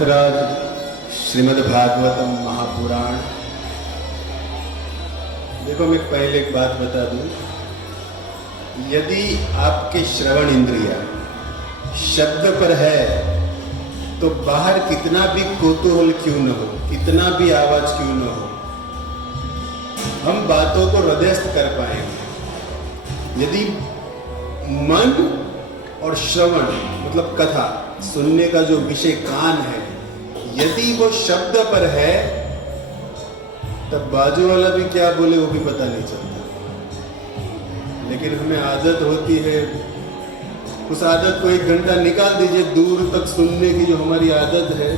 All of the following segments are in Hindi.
ग्रंथराज श्रीमद् भागवतम महापुराण। देखो, मैं पहले एक बात बता दूं, यदि आपके श्रवण इंद्रिय शब्द पर है तो बाहर कितना भी कौतूहल क्यों न हो, कितना भी आवाज क्यों न हो, हम बातों को हृदयस्थ कर पाएंगे। यदि मन और श्रवण मतलब कथा सुनने का जो विषय कान है, यदि वो शब्द पर है, तब बाजू वाला भी क्या बोले वो भी पता नहीं चलता। लेकिन हमें आदत होती है, उस आदत को 1 घंटा निकाल दीजिए, दूर तक सुनने की जो हमारी आदत है।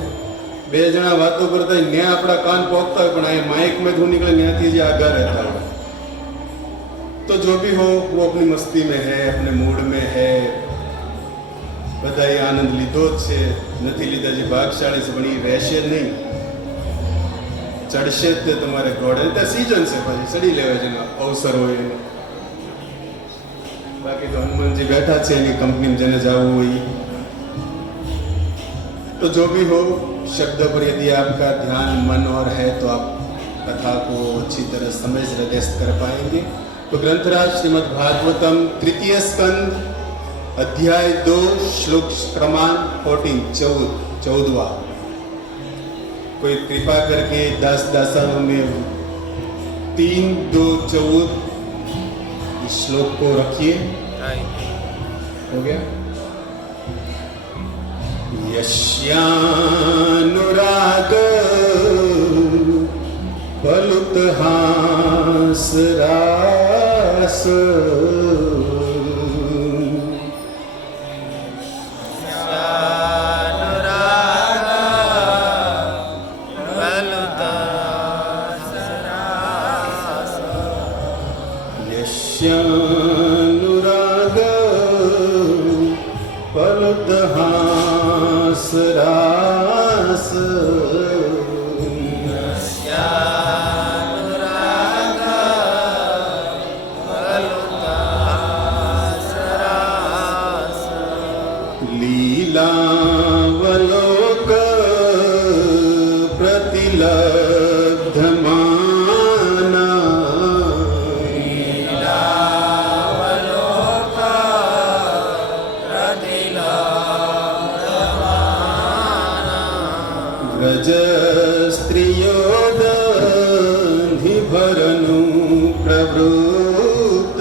2 जना बातों करता है, न्या अपना कान पोकता है, पण माइक में धू निकले न्या थी आगा रहता है। तो जो भी हो वो अपनी मस्ती में है, अपने मूड में है, बधाई आनंद लीधो छे, नहीं लीधा जी भागशाળી से बनी रहशे नहीं, चढ़शे ते तुम्हारे घोड़े ते सीजन से भाई चढ़ी लेवा जेना अवसर होय। बाकी तो हनुमान जी बैठा छे एनी कंपनी में जेने जावुं होय। तो जो भी हो, शब्द पर यदि आपका ध्यान मन और है तो आप कथा को अच्छी तरह समझ हृदयस्थ कर पाएंगे। तो ग्रंथराज श्रीमद् भागवतम 3 स्कंद अध्याय 2 श्लोक क्रमांक 14 कोई कृपा करके दासानों में 3, 2, 14 इस श्लोक को रखिए। हो गया। यस्यानुराग बलुतहास रास यस्यानुराग बलुतहास रास लीलावलोक प्रतिलब्धमाना व्रज स्त्रियोदधिभरनु प्रवृत्त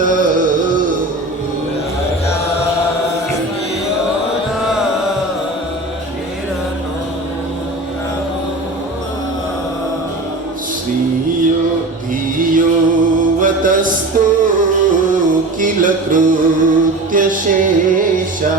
श्रियो धियो वतस्तु किल कृत्य शेषा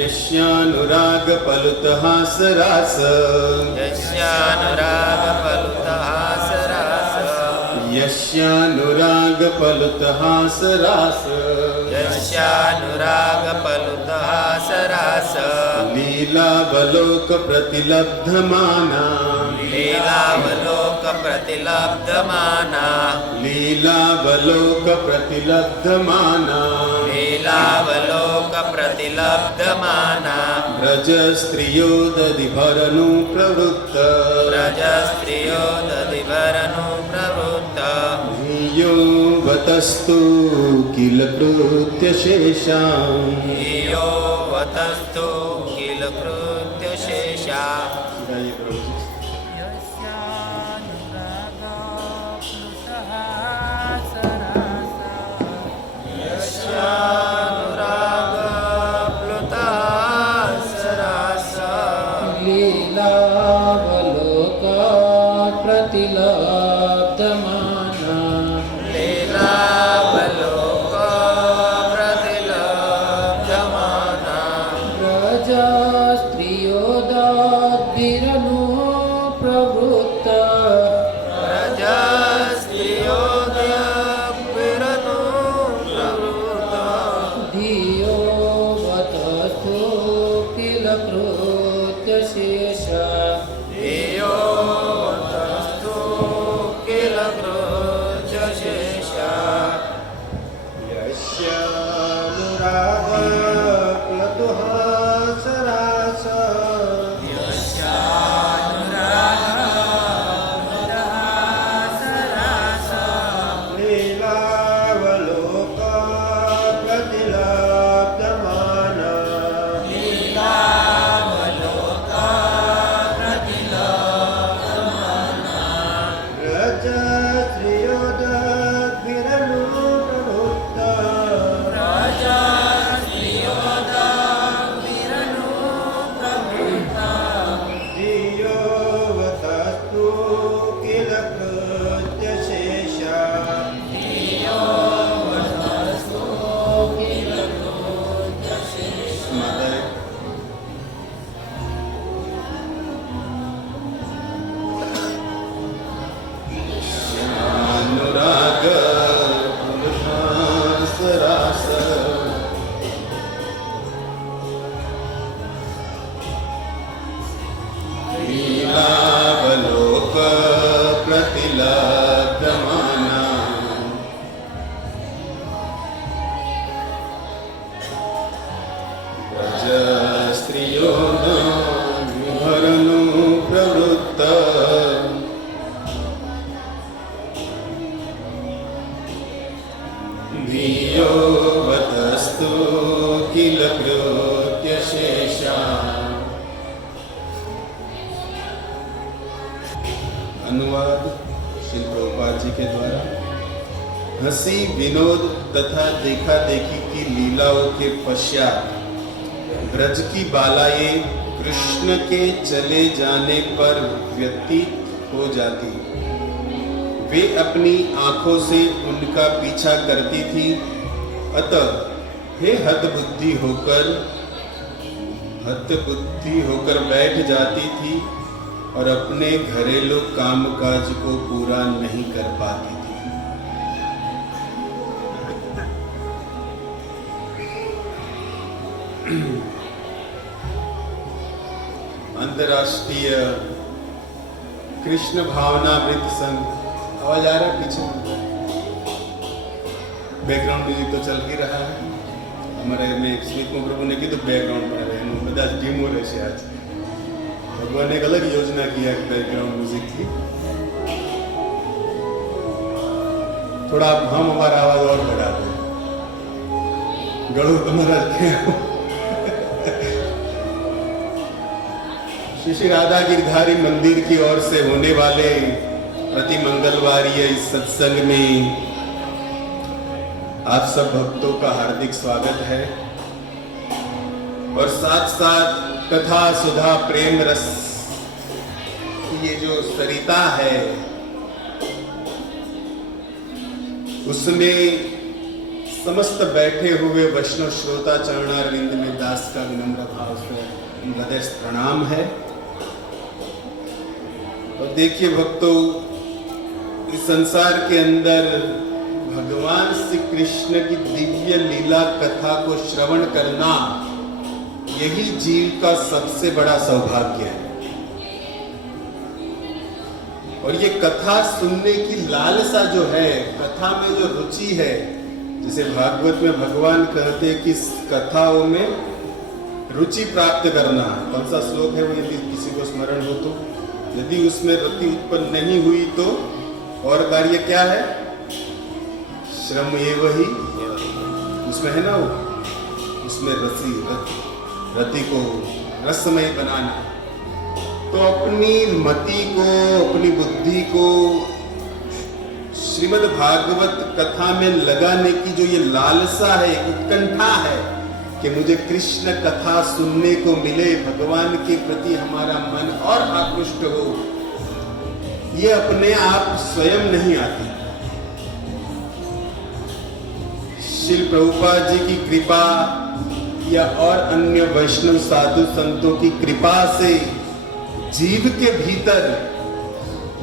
यस्यानुराग पलुतहास रास यस्यानुराग पलुतहास रास यस्यानुराग पलुतहास रास यस्यानुराग पलुतहास रास लीलावलोक प्रतिलब्धमाना लीलावलोक प्रतिलब्धमाना लीलावलोक प्रतिलब्धमाना लीलावलोक प्रतिलब्धमाना व्रज स्त्रियोदधिभरनु प्रवृत्त व्रज स्त्रियोदधिभरनु प्रवृत्त धियो वतस्तु किल कृत्य शेषां धियो वतस्तु किल कृत्य शेषा लीलावलोक प्रतिलब्धमाना लीलावलोक प्रतिलब्धमाना व्रज स्त्रियोदधिरनु धियोवतस्तु किल कृत्यशेषा। अनुवाद श्री प्रभुपाद जी के द्वारा। हंसी विनोद तथा देखा देखी की लीलाओं के पश्चात ब्रज की बालाएं कृष्ण के चले जाने पर व्यतीत हो जाती। वे अपनी आंखों से उनका पीछा करती थी। अतः वे हतबुद्धि होकर बैठ जाती थी और अपने घरेलू कामकाज को पूरा नहीं कर पाती थी। अंतरराष्ट्रीय कृष्ण भावनामृत संघ, आवाज आ रहा है पीछे? बैकग्राउंड म्यूजिक तो चल ही रहा है। हमारे में स्मित प्रभु ने की तो बैकग्राउंड पर रहे બધા ટીમો રહેશે। आज भगवान ने एक अलग योजना किया बैकग्राउंड म्यूजिक की। थोड़ा हम हमारा आवाज और बढ़ा दो, गड़ो तुम्हारा श्री राधा गिरधारी मंदिर की ओर से होने वाले प्रति मंगलवार इस सत्संग में आप सब भक्तों का हार्दिक स्वागत है। और साथ साथ कथा सुधा प्रेम रस ये जो सरिता है उसमें समस्त बैठे हुए वैष्णव श्रोता चरणारविंद में दास का विनम्र भाव से हृदय प्रणाम है। और देखिए भक्तों, इस संसार के अंदर भगवान श्री कृष्ण की दिव्य लीला कथा को श्रवण करना यही जीव का सबसे बड़ा सौभाग्य है। और ये कथा सुनने की लालसा जो है, कथा में जो रुचि है, जैसे भागवत में भगवान कहते हैं कि कथाओं में रुचि प्राप्त करना। कौन सा श्लोक है वो, यदि किसी को स्मरण हो तो? यदि उसमें रुचि उत्पन्न नहीं हुई तो और कार्य क्या है? श्रम एव ही, उसमें है ना वो, उसमें रति को रसमय बनाना। तो अपनी मति को, अपनी बुद्धि को श्रीमद् भागवत कथा में लगाने की जो ये लालसा है, उत्कंठा है कि मुझे कृष्ण कथा सुनने को मिले, भगवान के प्रति हमारा मन और आकृष्ट हो, ये अपने आप स्वयं नहीं आती। श्री प्रभुपाद जी की कृपा या और अन्य वैष्णव साधु संतों की कृपा से जीव के भीतर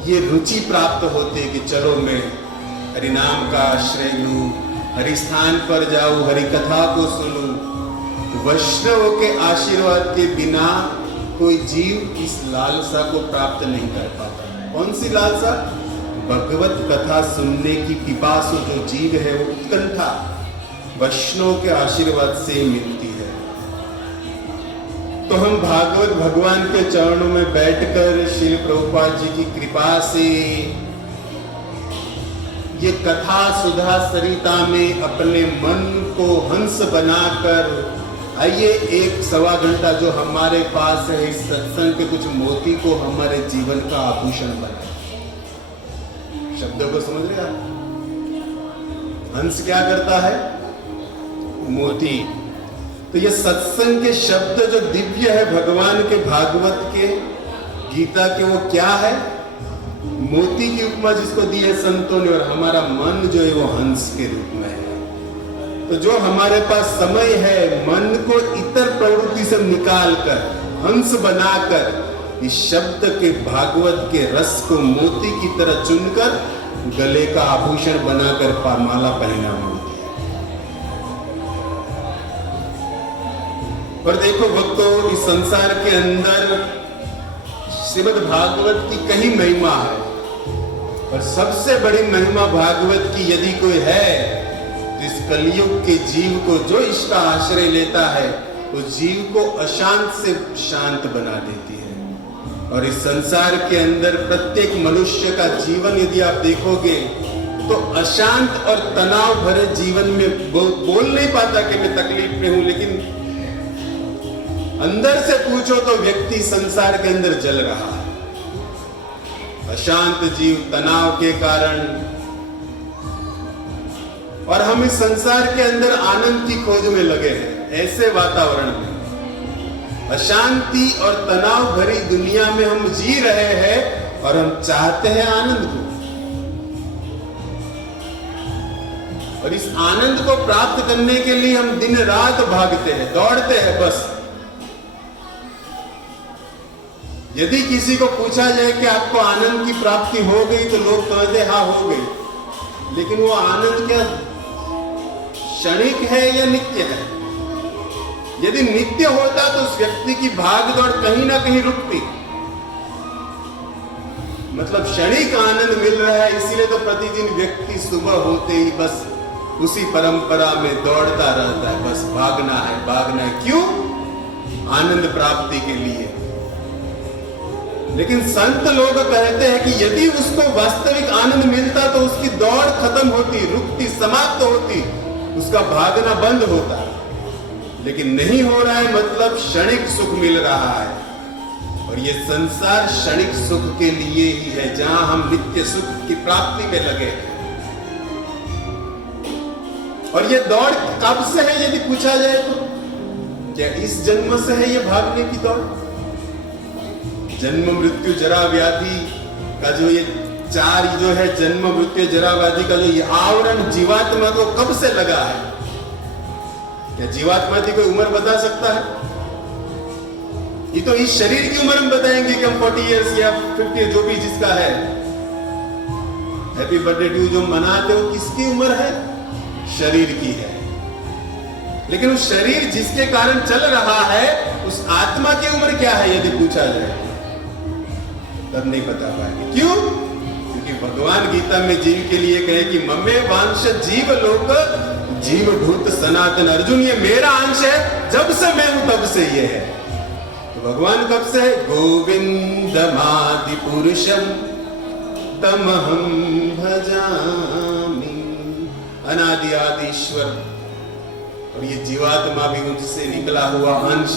ये रुचि प्राप्त होती है कि चलो मैं हरिनाम का आश्रय लूं, हरि स्थान पर जाऊं, हरि कथा को सुनूं। वैष्णवों के आशीर्वाद के बिना कोई जीव इस लालसा को प्राप्त नहीं कर पाता। कौन सी लालसा? भगवत कथा सुनने की पिपासु जो जीव है, वो उत्कंठा वैष्णव के आशीर्वाद से मिलती है। तो हम भागवत भगवान के चरणों में बैठकर श्री प्रभुपाद जी की कृपा से ये कथा सुधा सरिता में अपने मन को हंस बनाकर, आइए 1-1.25 घंटा जो हमारे पास है, इस सत्संग के कुछ मोती को हमारे जीवन का आभूषण बनाए। शब्दों को समझ रहे आप? हंस क्या करता है? मोती। तो ये सत्संग के शब्द जो दिव्य है भगवान के, भागवत के, गीता के, वो क्या है? मोती की उपमा जिसको दी है संतों ने। और हमारा मन जो है वो हंस के रूप में है। तो जो हमारे पास समय है, मन को इतर प्रवृत्ति से निकालकर, हंस बनाकर, इस शब्द के, भागवत के रस को मोती की तरह चुनकर गले का आभूषण बनाकर माला पहना होती है। पर देखो भक्तों, इस संसार के अंदर श्रीमद् भागवत की कई महिमा है, और सबसे बड़ी महिमा भागवत की यदि कोई है तो इस कलयुग के जीव को जो इसका आश्रय लेता है, वो जीव को अशांत से शांत बना देती है। और इस संसार के अंदर प्रत्येक मनुष्य का जीवन यदि आप देखोगे, तो अशांत और तनाव भरे जीवन में बोल नहीं पाता कि मैं तकलीफ में हूं, लेकिन अंदर से पूछो तो व्यक्ति संसार के अंदर जल रहा है। अशांत जीव तनाव के कारण, और हम इस संसार के अंदर आनंद की खोज में लगे हैं। ऐसे वातावरण में, अशांति और तनाव भरी दुनिया में हम जी रहे हैं और हम चाहते हैं आनंद को, और इस आनंद को प्राप्त करने के लिए हम दिन रात भागते हैं, दौड़ते हैं। बस यदि किसी को पूछा जाए कि आपको आनंद की प्राप्ति हो गई, तो लोग कहते हाँ हो गई, लेकिन वो आनंद क्या क्षणिक है या नित्य है? यदि नित्य होता तो उस व्यक्ति की भागदौड़ कहीं ना कहीं रुकती। मतलब क्षणिक आनंद मिल रहा है, इसीलिए तो प्रतिदिन व्यक्ति सुबह होते ही बस उसी परंपरा में दौड़ता रहता है। बस भागना है। क्यों? आनंद प्राप्ति के लिए। लेकिन संत लोग कहते हैं कि यदि उसको वास्तविक आनंद मिलता तो उसकी दौड़ खत्म होती, रुकती, समाप्त होती, उसका भागना बंद होता। लेकिन नहीं हो रहा है, मतलब क्षणिक सुख मिल रहा है। और ये संसार क्षणिक सुख के लिए ही है, जहां हम नित्य सुख की प्राप्ति में लगे हैं। और ये दौड़ कब से है यदि पूछा जाए तो? क्या इस जन्म से है ये भागने की दौड़? जन्म मृत्यु जरा व्याधि का जो ये चार जो है, जन्म मृत्यु जरा व्याधि का जो ये आवरण जीवात्मा को कब से लगा है? क्या जीवात्मा की कोई उम्र बता सकता है? ये तो इस शरीर की उम्र हम बताएंगे कि हम 40 इयर्स या 50 जो भी जिसका है। हैप्पी बर्थडे टू जो मनाते हो, किसकी उम्र है? शरीर की है। लेकिन उस शरीर जिसके कारण चल रहा है, उस आत्मा की उम्र क्या है यदि पूछा जाए? तब नहीं बता पाएंगे। क्यों? क्योंकि भगवान गीता में जीव के लिए कहे कि ममे वांश जीव लोक जीव भूत सनातन। अर्जुन, ये मेरा अंश है, जब से मैं हूं तब से ये है। तो भगवान कब से है? गोविंदमादि पुरुषम तमहम भजामि। अनादि आदि ईश्वर। और ये जीवात्मा भी उनसे निकला हुआ अंश।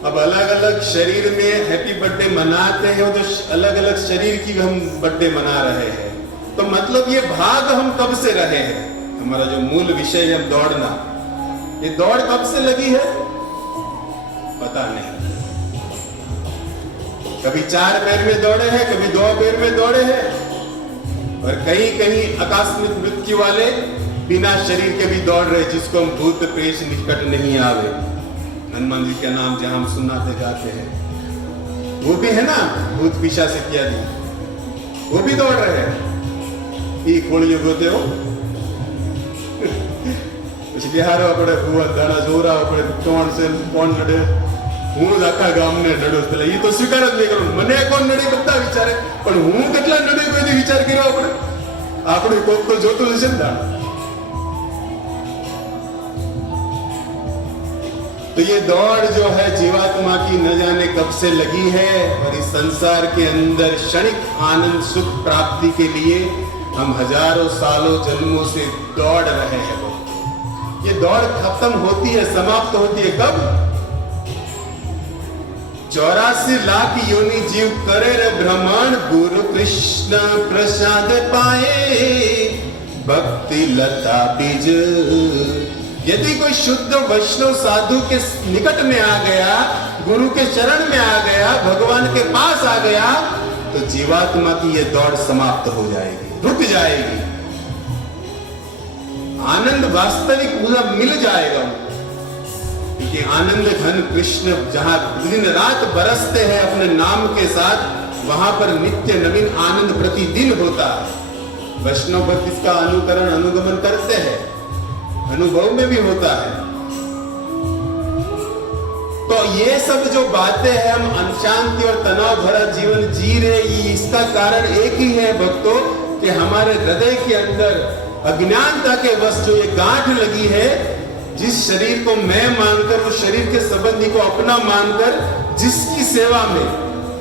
अब अलग अलग शरीर में हैप्पी बर्थडे मनाते हैं, तो अलग अलग शरीर की हम बर्थडे मना रहे हैं। तो मतलब ये भाग हम कब से रहे हैं? हमारा जो मूल विषय है, हम दौड़ना, ये दौड़ कब से लगी है? पता नहीं। कभी 4 पैर में दौड़े हैं, कभी 2 पैर में दौड़े हैं, और कहीं कहीं आकस्मिक मृत्यु वाले बिना शरीर के भी दौड़ रहे, जिसको हम भूत प्रेत निकट नहीं आवे। हनुमान जी का नाम जहां हम सुनाते जाते हैं, वो भी है ना, भूत पिशाच इत्यादि, वो भी दौड़ रहे हैं। ये खोल होते हो પછી બિહારવા પડે, ભૂવા દાણા જોરાવા પડે, કોણ છે કોણ નડે, હું જ આખા ગામને નડ્યો. પેલા એ તો સ્વીકાર જ નહીં કરું, મને કોણ નડે બધા વિચારે, પણ હું કેટલા નડે કોઈ વિચાર કરવા પડે. આપણે કોક તો જોતું હશે ને દાણા. तो ये दौड़ जो है जीवात्मा की न जाने कब से लगी है, और इस संसार के अंदर क्षणिक आनंद सुख प्राप्ति के लिए हम हजारों सालों जन्मों से दौड़ रहे हैं। ये दौड़ खत्म होती है, समाप्त होती है कब? 84 लाख योनि जीव करे रे भ्रमण, गुरु कृष्ण प्रसाद पाए भक्ति लता बीज। यदि कोई शुद्ध वैष्णव साधु के निकट में आ गया, गुरु के चरण में आ गया, भगवान के पास आ गया, तो जीवात्मा की यह दौड़ समाप्त हो जाएगी, रुक जाएगी। आनंद वास्तविक मतलब मिल जाएगा, क्योंकि आनंद घन कृष्ण जहां दिन रात बरसते हैं अपने नाम के साथ, वहां पर नित्य नवीन आनंद प्रतिदिन होता है। वैष्णव भक्त इसका अनुकरण अनुगमन करते हैं, अनुभव में भी होता है। तो ये सब जो बातें हैं, हम अशांति और तनाव भरा जीवन जी रहे, इसका कारण एक ही है भक्तों, कि हमारे हृदय के अंदर अज्ञानता के वश जो ये गांठ लगी है, जिस शरीर को मैं मानकर, उस शरीर के संबंधी को अपना मानकर, जिसकी सेवा में,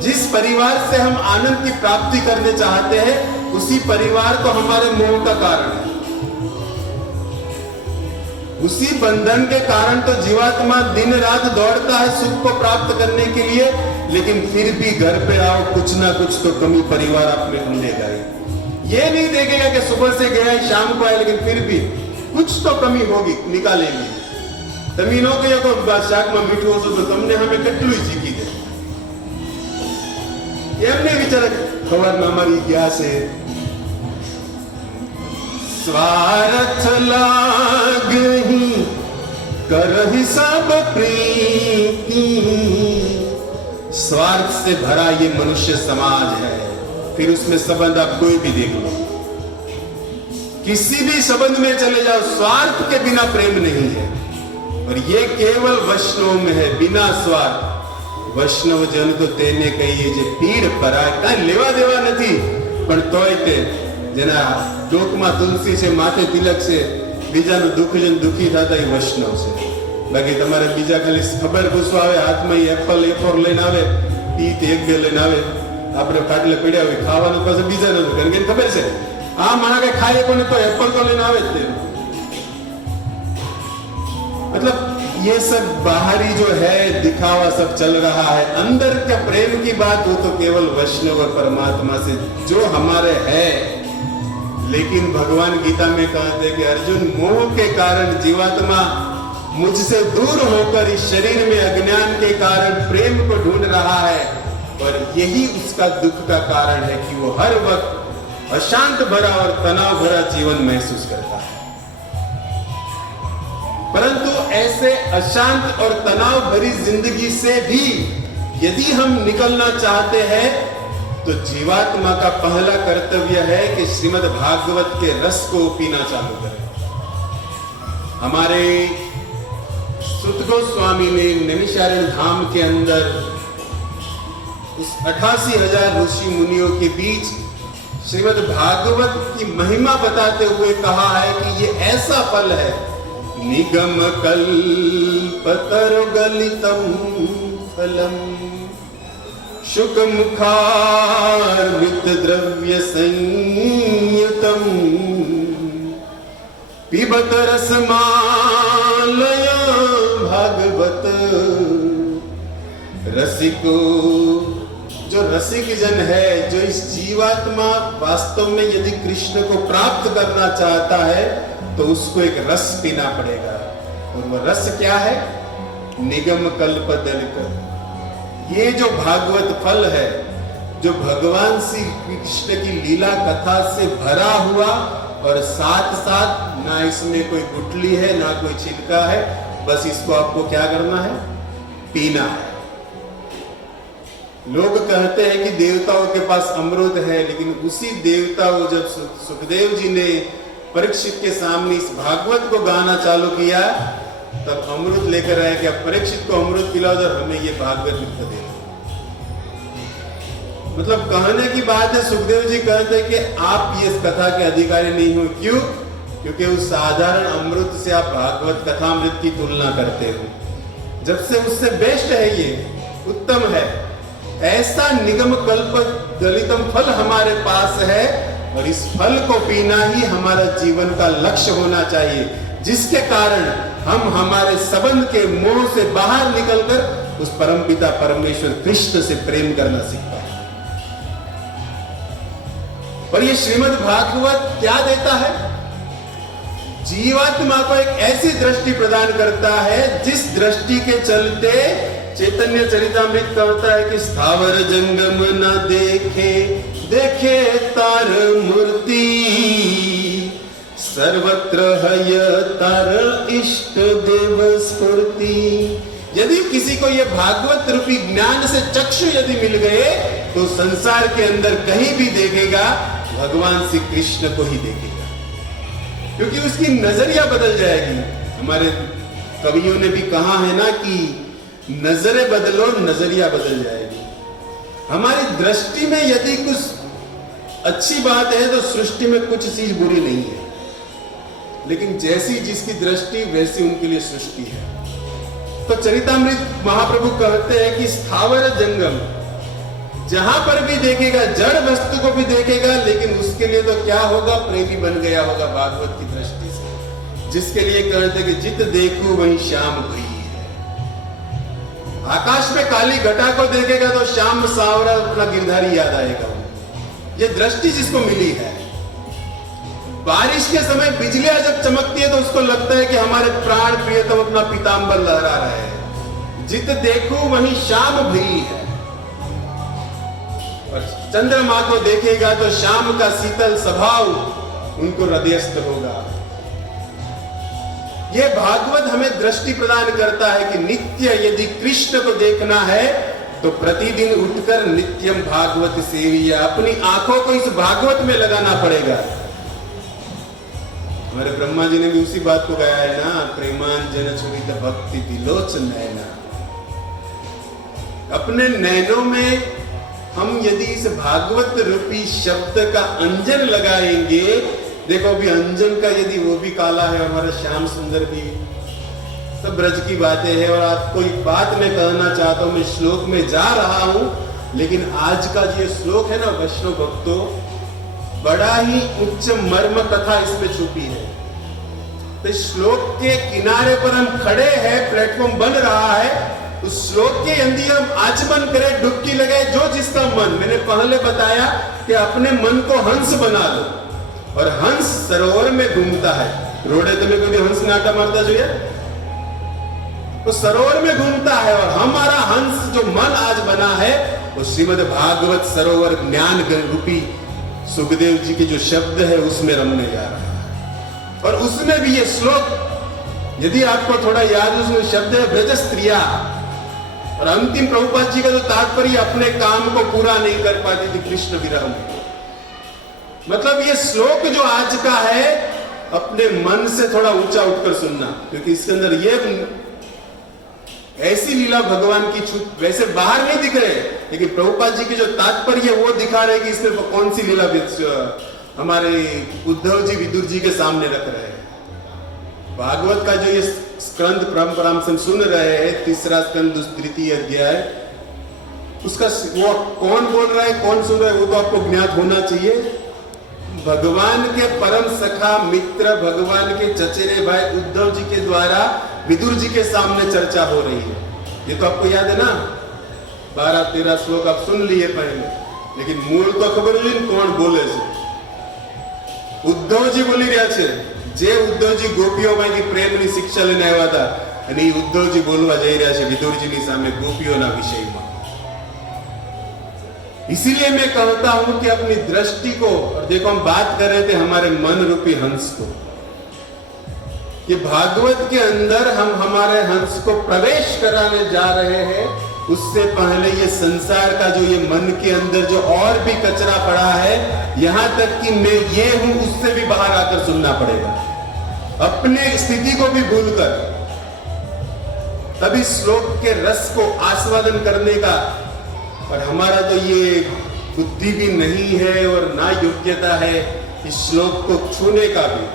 जिस परिवार से हम आनंद की प्राप्ति करने चाहते हैं, उसी परिवार को हमारे मोह का कारण है। उसी बंधन के कारण तो जीवात्मा दिन रात दौड़ता है सुख को प्राप्त करने के लिए, लेकिन फिर भी घर पे आओ कुछ ना कुछ तो कमी परिवार आप में ढूंढेगा ही। ये नहीं देखेगा कि सुबह से गया है शाम को आए, लेकिन फिर भी कुछ तो कमी होगी, निकालेंगे। तमीनो के को शाक में मीठू हो तो तमने हमें कटलू सीखी दे एमने विचार खबर में हमारी इतिहास है। स्वार्थ लागही करहि सब प्रीति, स्वार्थ से भरा ये मनुष्य समाज है। फिर उसमें संबंध आप कोई भी देख लो, किसी भी संबंध में चले जाओ, स्वार्थ के बिना प्रेम नहीं है। और ये केवल वैष्णव में है, बिना स्वार्थ। वैष्णव जन तो तेने कहिए जे पीड़ पराय, कहीं लेवा देवा नहीं, पर तोय ते जेना डोकमा तुलसी से माथे तिलक से बीजाનું दुख जन दुखी था ही वैष्णव से। बाकी તમારે બીજા ખાલી ખબર પૂછવા આવે, હાથમાં એપલ A4 લઈને આવે, પીત એક બે લઈને આવે, આપણે ખાટલે પીડ્યા હોય, ખાવાનું પાસે બીજા નતું, કારણ કે ખબર છે આ માણસ કે ખાય પણ તો એપલ તો લઈને આવે જ તે। मतलब ये सब बाहरी जो है दिखावा सब चल रहा है, अंदर का प्रेम की बात हो तो केवल वैष्णव और परमात्मा से जो हमारे है। लेकिन भगवान गीता में कहते कि अर्जुन मोह के कारण जीवात्मा मुझसे दूर होकर इस शरीर में अज्ञान के कारण प्रेम को ढूंढ रहा है, और यही उसका दुख का कारण है कि वो हर वक्त अशांत भरा और तनाव भरा जीवन महसूस करता है। परंतु ऐसे अशांत और तनाव भरी जिंदगी से भी यदि हम निकलना चाहते हैं तो जीवात्मा का पहला कर्तव्य है कि श्रीमद् भागवत के रस को पीना चालू करें। हमारे सुत गोस्वामी ने नैमिषारण्य धाम के अंदर उस 88,000 ऋषि मुनियों के बीच श्रीमद् भागवत की महिमा बताते हुए कहा है कि ये ऐसा फल है, निगम कल्पतरुगलितम फलम शुक मुखार्मित द्रव्य संयुतम पिबत रसमालय भागवत। रसिको जो रसिक जन है, जो इस जीवात्मा वास्तव में यदि कृष्ण को प्राप्त करना चाहता है तो उसको एक रस पीना पड़ेगा। और वो रस क्या है? निगम कल्पतरुक। ये जो भागवत फल है, जो भगवान श्री कृष्ण की लीला कथा से भरा हुआ, और साथ साथ ना इसमें कोई गुठली है ना कोई छिलका है, बस इसको आपको क्या करना है? पीना है। लोग कहते हैं कि देवताओं के पास अमृत है, लेकिन उसी देवता को जब सुखदेव जी ने परीक्षित के सामने इस भागवत को गाना चालू किया तब अमृत लेकर आए कि परीक्षित को अमृत पिलाओ और हमें ये भागवत लिख दे। मतलब कहने की बात है, सुखदेव जी कहते हैं कि आप ये कथा के अधिकारी नहीं हो। क्यों? क्योंकि उस साधारण अमृत से आप भागवत कथामृत की तुलना करते हो, जब से उससे बेस्ट है, ये उत्तम है। ऐसा निगम कल्प दलितम फल हमारे पास है, और इस फल को पीना ही हमारा जीवन का लक्ष्य होना चाहिए, जिसके कारण हम हमारे संबंध के मोह से बाहर निकलकर उस परमपिता परमेश्वर कृष्ण से प्रेम करना सीख पाए। और ये श्रीमद् भागवत क्या देता है? जीवात्मा को एक ऐसी दृष्टि प्रदान करता है जिस दृष्टि के चलते चैतन्य चरितामृत कहता है कि स्थावर जंगम न देखे, देखे तार मूर्ति, सर्वत्र हय तार इष्ट देव स्फूर्ति। यदि किसी को यह भागवत रूपी ज्ञान से चक्षु यदि मिल गए तो संसार के अंदर कहीं भी देखेगा भगवान श्री कृष्ण को ही देखेगा, क्योंकि उसकी नजरिया बदल जाएगी। हमारे कवियों ने भी कहा है ना कि नजरें बदलो नजरिया बदल जाएगी। हमारी दृष्टि में यदि कुछ अच्छी बात है तो सृष्टि में कुछ चीज बुरी नहीं है, लेकिन जैसी जिसकी दृष्टि वैसी उनके लिए सृष्टि है। तो चरितामृत महाप्रभु कहते हैं कि स्थावर जंगम, जहां पर भी देखेगा, जड़ वस्तु को भी देखेगा, लेकिन उसके लिए तो क्या होगा, प्रेमी बन गया होगा भागवत की दृष्टि से, जिसके लिए कहते कि जित देखूं वही श्याम भई है। आकाश में काली घटा को देखेगा तो श्याम सांवरा अपना गिरधारी याद आएगा। ये दृष्टि जिसको मिली है। बारिश के समय बिजलियां जब चमकती है तो उसको लगता है कि हमारे प्राण प्रियतम अपना पीतांबर लहरा रहे हैं। जित देखूं वही श्याम भई है। और चंद्रमा को देखेगा तो शाम का शीतल स्वभाव उनको हृदयस्थ होगा। यह भागवत हमें दृष्टि प्रदान करता है कि नित्य यदि कृष्ण को देखना है तो प्रतिदिन उठकर नित्यम भागवत सेविया, अपनी आंखों को इस भागवत में लगाना पड़ेगा। हमारे ब्रह्मा जी ने भी उसी बात को गाया है ना, प्रेमांजन छुरित भक्ति दिलोच नैना। अपने नैनों में हम यदि इस भागवत रूपी शब्द का अंजन लगाएंगे, देखो अभी अंजन का यदि वो भी काला है और हमारा श्याम सुंदर भी, सब ब्रज की बातें हैं। और आपको एक बात मैं कहना चाहता हूं, मैं श्लोक में जा रहा हूं, लेकिन आज का जो श्लोक है ना वैष्णव भक्तों, बड़ा ही उच्च मर्म कथा इसमें छुपी है। तो श्लोक के किनारे पर हम खड़े हैं, प्लेटफॉर्म बन रहा है, उस श्लोक के यदि हम आचमन करें, डुबकी लगाए, जो जिसका मन, मैंने पहले बताया कि अपने मन को हंस बना लो। और हंस सरोवर में घूमता है। रोडे तुम्हें कोई हंस नाटा मारता जो है तो सरोवर में घूमता है। और हमारा हंस जो मन आज बना है वो श्रीमद् भागवत सरोवर ज्ञान रूपी सुखदेव जी के जो शब्द है उसमें रमने जा रहा है। और उसमें भी ये श्लोक यदि आपको थोड़ा याद है, उसमें शब्द है ब्रज स्त्रिया। और अंतिम प्रभुपाद जी का जो तात्पर्य, अपने काम को पूरा नहीं कर पाती थी कृष्ण विरह में। मतलब ये श्लोक जो आज का है, अपने मन से थोड़ा ऊंचा उठकर सुनना, क्योंकि इसके अंदर ये ऐसी लीला भगवान की छूट वैसे बाहर नहीं दिख रहे, लेकिन प्रभुपाद जी के जो तात्पर्य वो दिखा रहे कि इसमें कौन सी लीला हमारे उद्धव जी विदुर जी के सामने रख रहे हैं। भागवत का जो ये स्कंद परंपरा हम सुन रहे हैं, तीसरा स्कंद तृतीय अध्याय, उसका वो कौन बोल रहा है, कौन सुन रहा है, वो तो आपको ज्ञात होना चाहिए। भगवान के परम सखा मित्र, भगवान के चचेरे भाई उद्धव जी के द्वारा विदुर जी के सामने चर्चा हो रही है। ये तो आपको याद है ना, 12-13 श्लोक आप सुन लिए पहले, लेकिन मूल तो खबर हुई कौन बोले से। उद्धव जी बोली રહ્યા છે, જે ઉદ્ધવજી ગોપીઓમાંથી પ્રેમની શિક્ષા લઈને આવ્યા હતા, અને એ ઉદ્ધવજી બોલવા જઈ રહ્યા છે વિદુરજીની સામે ગોપીઓના વિષયમાં। इसीलिए मैं कहता हूं कि अपनी दृष्टि को, और देखो हम बात कर रहे थे हमारे मन रूपी हंस को, ये भागवत के अंदर हम हमारे हंस को प्रवेश कराने जा रहे हैं। उससे पहले ये संसार का जो ये मन के अंदर जो और भी कचरा पड़ा है, यहां तक कि मैं ये हूं, उससे भी बाहर आकर सुनना पड़ेगा, अपने स्थिति को भी भूलकर। तभी श्लोक के रस को आस्वादन करने का, और हमारा तो ये बुद्धि भी नहीं है और ना योग्यता है इस श्लोक को छूने का भी।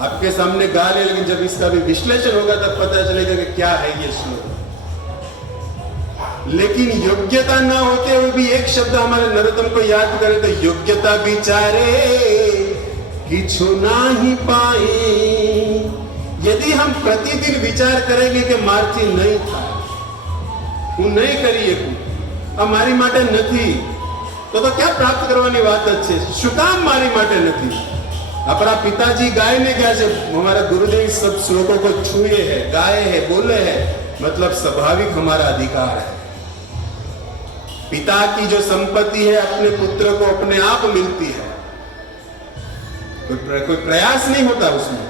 आपके सामने गा ले, लेकिन जब इसका भी विश्लेषण होगा तब पता चलेगा कि क्या है ये श्लोक। लेकिन योग्यता ना होते हुए भी एक शब्द हमारे नरोत्तम को याद करें तो योग्यता बिचारे किछु ना ही पाए। यदि हम प्रतिदिन विचार करेंगे कि मारती नहीं था, હું નહીં કરી શકું, આ મારી માટે નથી, તો ક્યાં પ્રાપ્ત કરવાની વાત જ છે? શું કામ મારી માટે નથી? अपना पिताजी गायने क्या से हमारा गुरुदेव सब श्लोकों को छुए हैं, गाए हैं, बोले हैं, मतलब स्वाभाविक हमारा अधिकार है। पिता की जो संपत्ति है अपने पुत्र को अपने आप मिलती है, कोई प्रयास नहीं होता उसमें।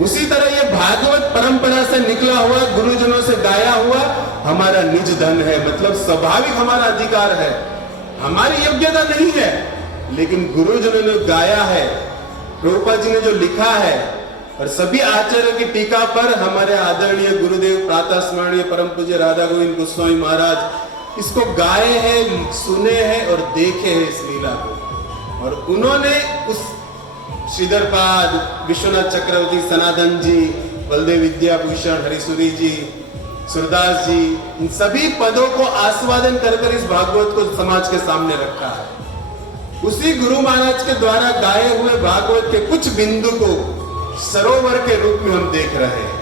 उसी तरह ये भागवत परंपरा से निकला हुआ, गुरुजनों से गाया हुआ हमारा निज धन है, मतलब स्वाभाविक हमारा अधिकार है। हमारी योग्यता नहीं है, लेकिन गुरुजनों ने गाया है, प्रभुपाद जी ने जो लिखा है, और सभी आचार्यों की टीका पर हमारे आदरणीय गुरुदेव प्रातः स्मरणीय परम पूज्य राधा गोविंद गोस्वामी महाराज इसको गाए हैं, सुने हैं और देखे हैं इस लीला को। और उन्होंने उस श्रीधरपाद, विश्वनाथ चक्रवर्ती, सनातन जी, बलदेव विद्याभूषण, हरिसूरी जी, सूरदास जी, इन सभी पदों को आस्वादन कर कर इस भागवत को समाज के सामने रखा है। उसी गुरु महाराज के द्वारा गाए हुए भागवत के कुछ बिंदु को सरोवर के रूप में हम देख रहे हैं।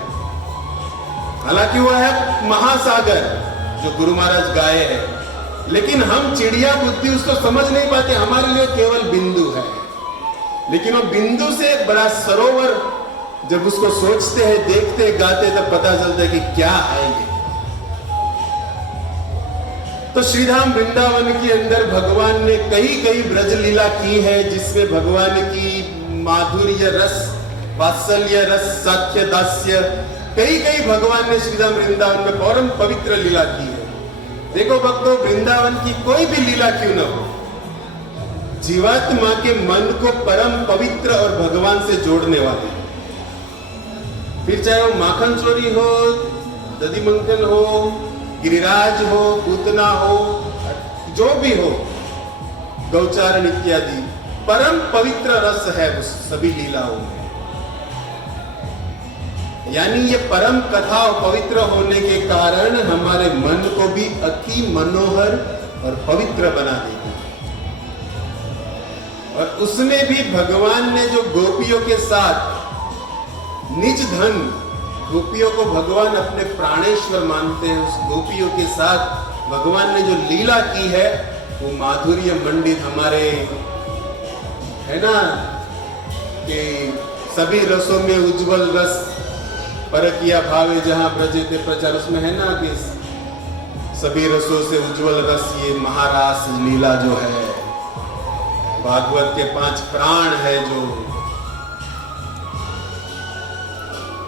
हालांकि वह है महासागर जो गुरु महाराज गाए हैं, लेकिन हम चिड़िया बुद्धि उसको समझ नहीं पाते, हमारे लिए केवल बिंदु है। लेकिन वो बिंदु से बड़ा सरोवर जब उसको सोचते हैं, देखते हैं, गाते हैं, तब पता चलता है कि क्या है ये। तो श्रीधाम वृंदावन के अंदर भगवान ने कई ब्रज लीला की है, जिसमें भगवान की माधुर्य रस, वात्सल्य रस, साख्य दास्य, कई भगवान ने श्रीधाम वृंदावन में परम पवित्र लीला की है। देखो भक्तों, वृंदावन की कोई भी लीला क्यों न हो, जीवात्मा के मन को परम पवित्र और भगवान से जोड़ने वाली, फिर चाहे वो माखन चोरी हो, दधी मंथन हो, गिरिराज हो, पूतना हो, जो भी हो, गौचारण इत्यादि, परम पवित्र रस है उस सभी लीलाओं में। यानी ये परम कथा और पवित्र होने के कारण हमारे मन को भी अति मनोहर और पवित्र बना देगी। और उसमें भी भगवान ने जो गोपियों के साथ निज धन, गोपियों को भगवान अपने प्राणेश्वर मानते हैं, उस गोपियों के साथ भगवान ने जो लीला की है वो माधुर्य मंडित हमारे है ना, कि सभी रसों में उज्जवल रस परकिया भावे जहां ब्रजेते प्रचार, उसमें है ना कि सभी रसों से उज्जवल रस ये महारास लीला जो है, भागवत के 5 प्राण है जो।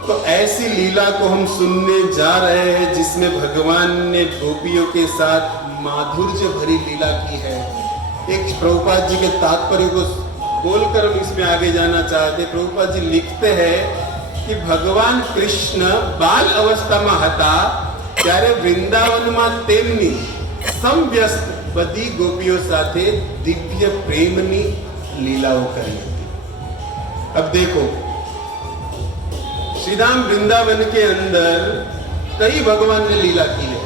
तो ऐसी लीला को हम सुनने जा रहे हैं जिसमें भगवान ने गोपियों के साथ माधुर्य भरी लीला की है। एक प्रभुपाद जी के तात्पर्य को बोलकर हम इसमें आगे जाना चाहते। प्रभुपाद जी लिखते हैं कि भगवान कृष्ण बाल अवस्था में हता त्यारे वृंदावन में तेमनी समव्यस्त बधी गोपियों साथे दिव्य प्रेमनी लीलाओं करी। अब देखो, श्रीधाम वृंदावन के अंदर कई भगवान ने लीला की है।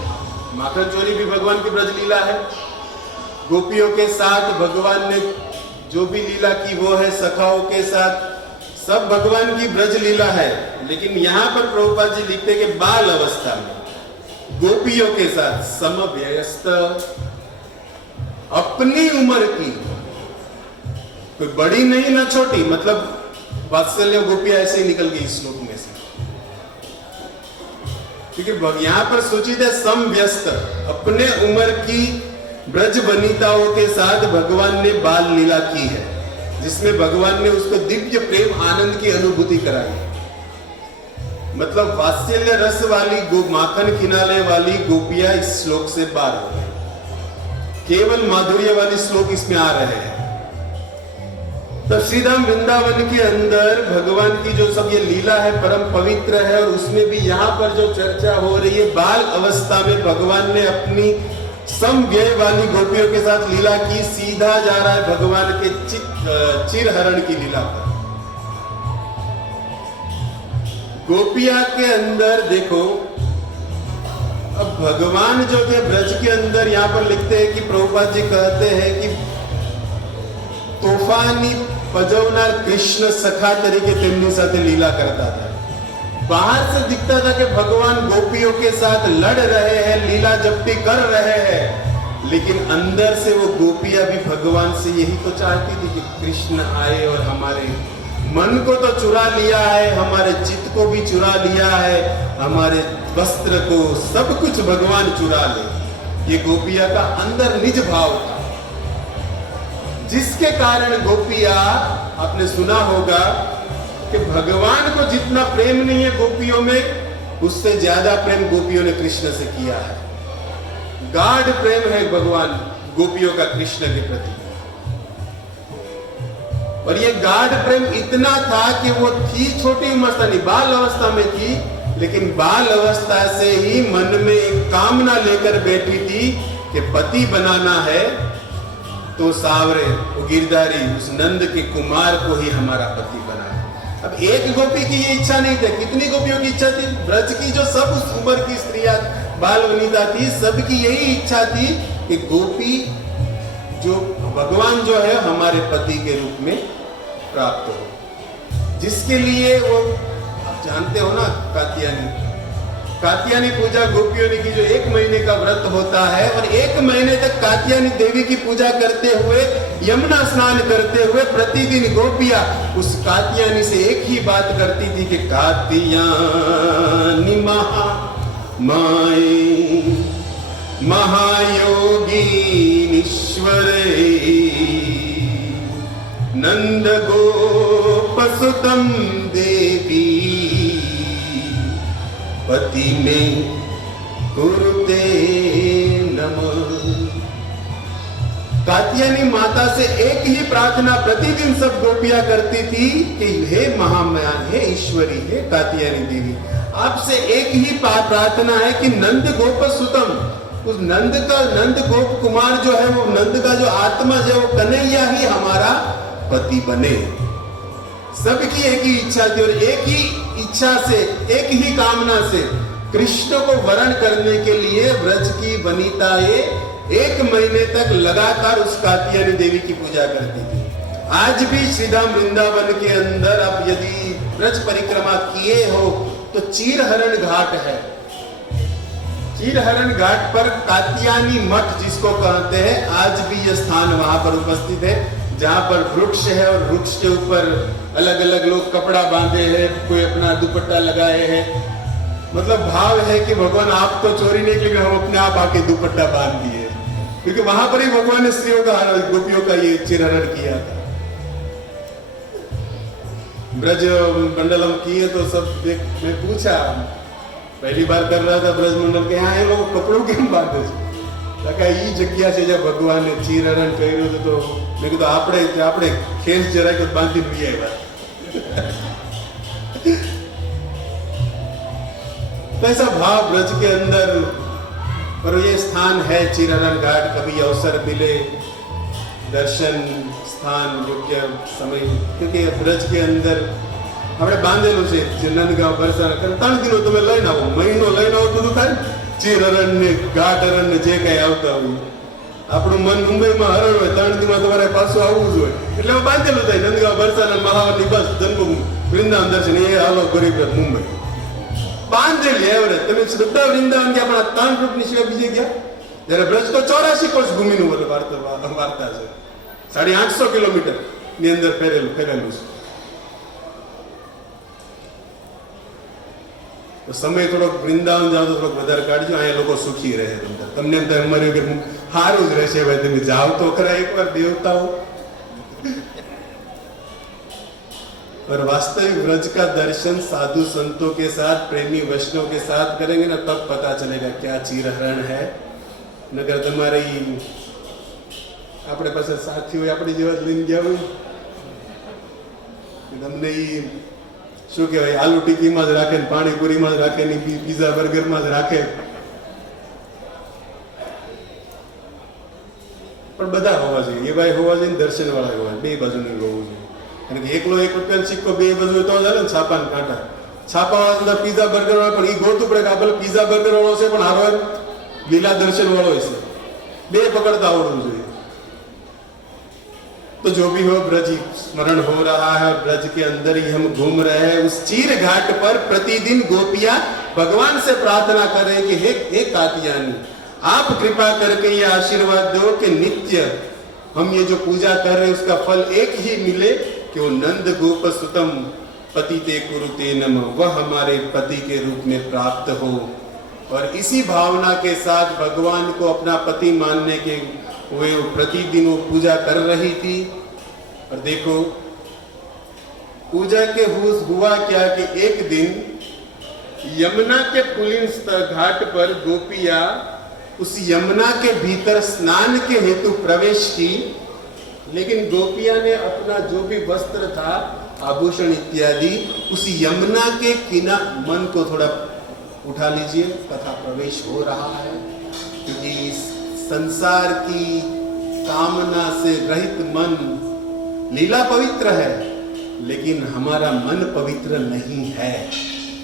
माखन चोरी भी भगवान की ब्रज लीला है। गोपियों के साथ भगवान ने जो भी लीला की वो है, सखाओं के साथ, सब भगवान की ब्रज लीला है। लेकिन यहाँ पर प्रभुपाद जी लिखते हैं कि बाल अवस्था में गोपियों के साथ समव्यस्त, अपनी उम्र की, कोई बड़ी नहीं ना छोटी, मतलब वात्सल्य गोपियां ऐसे ही निकल गई इस श्लोक में से, क्योंकि यहाँ पर सूचित है समव्यस्त, अपने उम्र की ब्रज वनिताओं के साथ भगवान ने बाल लीला की है, जिसमें भगवान ने उसको दिव्य प्रेम आनंद की अनुभूति कराई। मतलब वात्सल्य रस वाली माखन खिनाने वाली गोपियां इस श्लोक से बाहर हो गई, केवल माधुर्य वाली श्लोक इसमें आ रहे हैं। तब श्रीधाम वृंदावन के अंदर भगवान की जो सब ये लीला है परम पवित्र है, और उसमें भी यहाँ पर जो चर्चा हो रही है, बाल अवस्था में भगवान ने अपनी समव्यय वाली गोपियों के साथ लीला की। सीधा जा रहा है भगवान के चिरहरण की लीला पर। गोपिया के अंदर देखो, अब भगवान जो थे ब्रज के अंदर, यहाँ पर लिखते हैं कि प्रभुपाद जी कहते हैं कि तोफानी पजवनार कृष्ण सखा तरीके तेमनी साथे लीला करता था। बाहर से दिखता था कि भगवान गोपियों के साथ लड़ रहे हैं, लीला जप्ती कर रहे हैं, लेकिन अंदर से वो गोपियां भी भगवान से यही तो चाहती थी कि कृष्ण आए और हमारे मन को तो चुरा लिया है, हमारे चित्त को भी चुरा लिया है, हमारे वस्त्र को, सब कुछ भगवान चुरा ले। ये गोपिया का अंदर निज भाव था, जिसके कारण गोपिया, आपने सुना होगा कि भगवान को जितना प्रेम नहीं है गोपियों में, उससे ज्यादा प्रेम गोपियों ने कृष्ण से किया है। गाढ़ प्रेम है भगवान गोपियों का कृष्ण के प्रति, और ये गाढ़ प्रेम इतना था कि वो थी छोटी अवस्था नहीं, बाल अवस्था में थी, लेकिन बाल अवस्था से ही मन में एक कामना लेकर बैठी थी कि पति बनाना है तो सावरे, वो गिरधारी, उस नंद के कुमार को ही हमारा पति बनाए। अब एक गोपी की ये इच्छा नहीं थी, कितनी गोपियों की इच्छा थी? ब्रज की जो सब उस उम्र की स्त्रियां बाल वनिता थी, सबकी यही इच्छा थी कि गोपी जो भगवान जो है हमारे पति के रूप में प्राप्त हो। जिसके लिए वो आप जानते हो ना, कात्यायनी पूजा गोपियों ने की, जो 1 महीने का व्रत होता है, और 1 महीने तक कात्यायनी देवी की पूजा करते हुए, यमुना स्नान करते हुए प्रतिदिन गोपियां उस कात्यायनी से एक ही बात करती थी कि कात्यायनी माए महायोगीश्वरे नंद गोपसुतम देवी पति में कुरुते नमः। कात्यायनी माता से एक ही प्रार्थना प्रतिदिन सब गोपियां करती थी कि हे महामयान, हे ईश्वरी, हे कात्यायनी देवी, आपसे एक ही प्रार्थना है कि नंद गोप सुतम, उस नंद गोप कुमार जो है, वो नंद का जो आत्मा जो, वो कन्हैया ही हमारा पति बने। सबकी एक ही इच्छा थी, और एक ही इच्छा से, एक ही कामना से कृष्ण को वरण करने के लिए व्रज की वनिताएं 1 महीने तक लगातार उस कात्यायनी देवी की पूजा करती थी। आज भी श्रीधाम वृंदावन के अंदर आप यदि व्रज परिक्रमा किए हो तो चीरहरण घाट है। चीरहरण घाट पर कात्यायनी मठ जिसको कहते हैं, आज भी यह स्थान वहां पर उपस्थित है, जहां पर वृक्ष है और वृक्ष के ऊपर अलग अलग लोग कपड़ा बांधे हैं, कोई अपना दुपट्टा लगाए हैं। मतलब भाव है कि भगवान आप तो चोरी नहीं की, हम अपने आप आके दुपट्टा बांध दिए, क्योंकि वहां पर ही भगवान ने स्त्रियों का, गोपियों का ये चिरहरण किया था। ब्रज मंडलम किए तो सब मैं पूछा, पहली बार कर रहा था ब्रज मंडल के, यहाँ लोग कपड़ों केम बांधे છે? जग्या से जब भगवान ने चीरहरण કર્યું तो मैं कहा આપણે ખેસ જરાક બાંધી લઈએ આવ્યા। तो ऐसा भाव ब्रज के अंदर, और ये स्थान है चीरहरण घाट, कभी अवसर मिले दर्शन स्थान योग्य समय, क्योंकि ब्रज के अंदर આપણે બાંધેલું છે નંદગાંવ બરસાના 3 દિનો તમે લઈને આવો, મહિનો લઈને આવો તો થાય ચીરહરણ ને ઘાટહરણ ને જે કઈ આવતા હોય। આપણું મન મુંબઈમાં હરણ હોય, 3 દિનમાં તમારે પાછું આવવું જોઈએ, એટલે બાંધેલું થાય નંદગાંવ બરસાના મહાવરની બસ જન્મભૂમિ વૃંદાવન દર્શન, એ હાલો ગરીબ રથ મુંબઈ બાંધેલી એવરેજ। તમે શ્રદ્ધા વૃંદાવન ગયા પણ આ 3 રૂટની સિવાય બીજે ગયા? જ્યારે બ્રજ તો 84 કોષ ભૂમિનું વાર્તા છે, 850 કિલોમીટર ની અંદર ફેરેલું છે। तो समय थोड़ो वृंदावन जाओ तो थोड़ो વધારે કાઢજો, અહીંયા લોકો સુખી રહે। તમને એમ થાય અમારે કે સારું જ રહેશે, ભાઈ તમે જાઓ તો ખરા એકવાર દેવતાઓ। और वास्तविक व्रज का दर्शन साधु संतों के साथ, प्रेमी वैष्णव के साथ करेंगे ना, तब पता चलेगा क्या चीरहरण है। नगर तुम्हारे अपने पास साथी हो, अपनी जेवा लઈને ગયા હોય, તમને શું કહેવાય, આલુ ટીકીમાં જ રાખે ને પાણીપુરીમાં જ રાખે ને પીઝા બર્ગરમાં જ રાખે, પણ બધા હોવા જોઈએ, એવા હોવા જોઈએ, દર્શન વાળા હોવા જોઈએ, બે બાજુનું હોવું જોઈએ। કારણ કે એકલો 1 રૂપિયાનો સિક્કો બે બાજુ તો ચાલે ને, છાપાને કાંટા, છાપાવાળા અંદર પીઝા બર્ગર વાળા, પણ એ ગોતું પડે કે આ પેલો પીઝા બર્ગર વાળો છે પણ હારો લીલા દર્શન वालों से बे पकड़ता आवड़ना चाहिए। तो जो भी हो, ब्रज स्मरण हो रहा है और ब्रज के अंदर ही हम घूम रहे हैं। उस चीर घाट पर प्रतिदिन गोपियां भगवान से प्रार्थना करें कि हे कात्यायनी, आप कृपा करके ये आशीर्वाद दो कि नित्य हम ये जो पूजा कर रहे हैं उसका फल एक ही मिले कि वो नंद गोप सुतम पति ते कुरुते नमः, वह हमारे पति के रूप में प्राप्त हो। और इसी भावना के साथ भगवान को अपना पति मानने के हुए प्रतिदिन वो पूजा कर रही थी। और देखो पूजा के हुआ क्या कि एक दिन यमुना के पुलिन घाट पर गोपियां उस यमुना के भीतर स्नान के हेतु प्रवेश की, लेकिन गोपियां ने अपना जो भी वस्त्र था, आभूषण इत्यादि, उस यमुना के किनारे, मन को थोड़ा उठा लीजिए, तथा प्रवेश हो रहा है, क्योंकि संसार की कामना से रहित मन लीला पवित्र है, लेकिन लेकिन हमारा मन पवित्र नहीं है।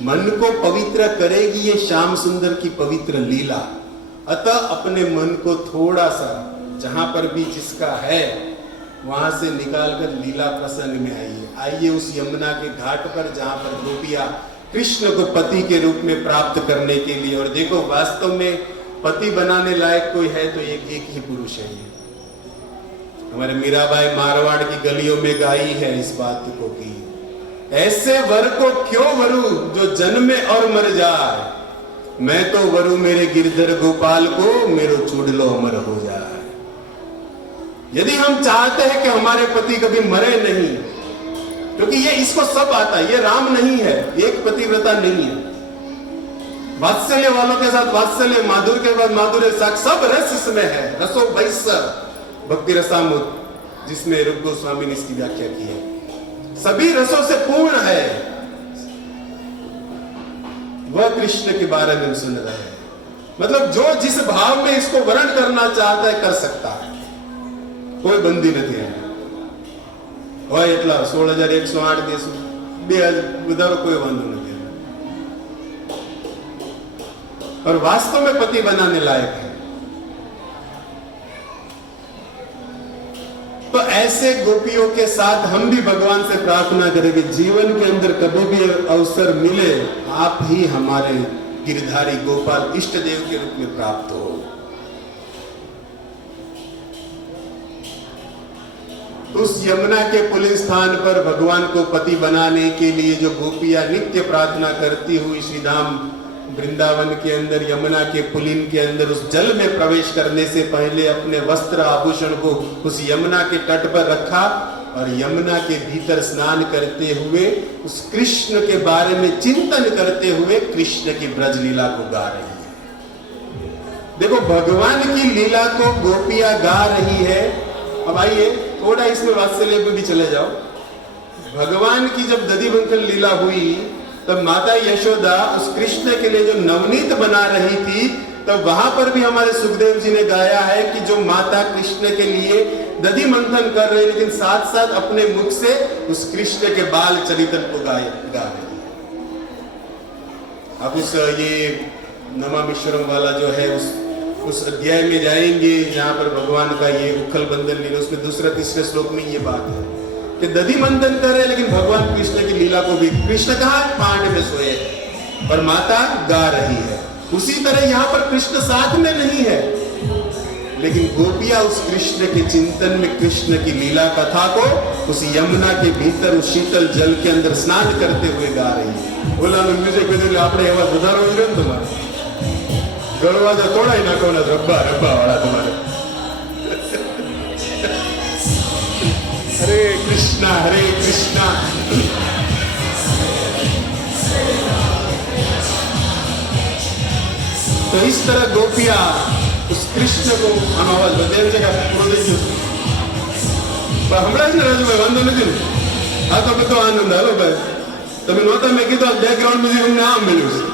मन को पवित्र करेगी ये श्याम सुंदर की पवित्र लीला। अतः अपने मन को थोड़ा सा जहां पर भी जिसका है वहां से निकालकर लीला प्रसंग में आइए उस यमुना के घाट पर जहां पर गोपियां कृष्ण को पति के रूप में प्राप्त करने के लिए। और देखो वास्तव में पति बनाने लायक कोई है तो एक ही पुरुष है। ये हमारे मीराबाई मारवाड़ की गलियों में गाई है इस बात को कि ऐसे वर को क्यों वरु जो जन्मे और मर जाए, मैं तो वरु मेरे गिरधर गोपाल को मेरो चुड़लो अमर हो जाए। यदि हम चाहते हैं कि हमारे पति कभी मरे नहीं, क्योंकि ये इसको सब आता है, ये राम नहीं है, एक पतिव्रता नहीं है। वात्सल्य वालों के साथ वात्सल्य, माधुर्य के बाद माधुर्य, सब रस इसमें है। रसो वैस भक्ति रसामुद, जिसमें रूप गोस्वामी ने इसकी व्याख्या की है, सभी रसों से पूर्ण है। वह कृष्ण के बारे में सुन रहे हैं। मतलब जो जिस भाव में इसको वर्ण करना चाहता है कर सकता है, कोई बंदी नहीं है। હોય એટલા 16,108 દેશું 2000 વધારો कोई वांधो नहीं। और वास्तव में पति बनाने लायक है। तो ऐसे गोपियों के साथ हम भी भगवान से प्रार्थना करेंगे, जीवन के अंदर कभी भी अवसर मिले आप ही हमारे गिरधारी गोपाल इष्ट देव के रूप में प्राप्त हो। उस यमुना के पुलिन स्थान पर भगवान को पति बनाने के लिए जो गोपियां नित्य प्रार्थना करती हुई श्री धाम वृंदावन के अंदर यमुना के पुलिन के अंदर उस जल में प्रवेश करने से पहले अपने वस्त्र आभूषण को उस यमुना के तट पर रखा और यमुना के भीतर स्नान करते हुए उस कृष्ण के बारे में चिंतन करते हुए कृष्ण की ब्रज लीला को गा रही है। देखो भगवान की लीला को गोपियां गा रही है। अब आइए थोड़ा इसमें वात्सल्य में भी चले जाओ। भगवान की जब दधिमंथन लीला हुई तब माता यशोदा उस कृष्ण के लिए जो नवनीत बना रही थी, तब वहां पर भी हमारे सुखदेव जी ने गाया है कि जो माता कृष्ण के लिए दधि मंथन कर रही, लेकिन साथ साथ अपने मुख से उस कृष्ण के बाल चरितन को गा रही है। अब उस ये नमामिश्वरम वाला जो है उस अध्याय में जाएंगे जहां पर भगवान का ये उखल बंधन लीला, उसमें दूसरा तीसरे श्लोक में ये बात है कि दधि मंथन कर रहे लेकिन भगवान कृष्ण की लीला को भी, कृष्ण कहा पांड में सोए और माता गा रही है। उसी तरह यहाँ पर कृष्ण साथ में नहीं है, लेकिन गोपियां उस कृष्ण के चिंतन में कृष्ण की लीला कथा को उस यमुना के भीतर उस शीतल जल के अंदर स्नान करते हुए गा रही है। बोला म्यूजिक बदले आपने एवं વધારો હોય ને તમારે ગળવા તો તોડાઈ નાખવાના રબ્બા રબ્બા વાળા તમારે। हरे कृष्णा हरे कृष्णा। तो इस तरह गोपियां उस कृष्ण को हम आवाज बदल जगह पूरो दे जो पर हमरा જ રાજભાઈ વાંધો નથી ને, આ તો બધો આનંદ। હાલો ભાઈ તમે નહોતા, મેં કીધું બેકગ્રાઉન્ડ મ્યુઝિક અમને આમ મળ્યું છે।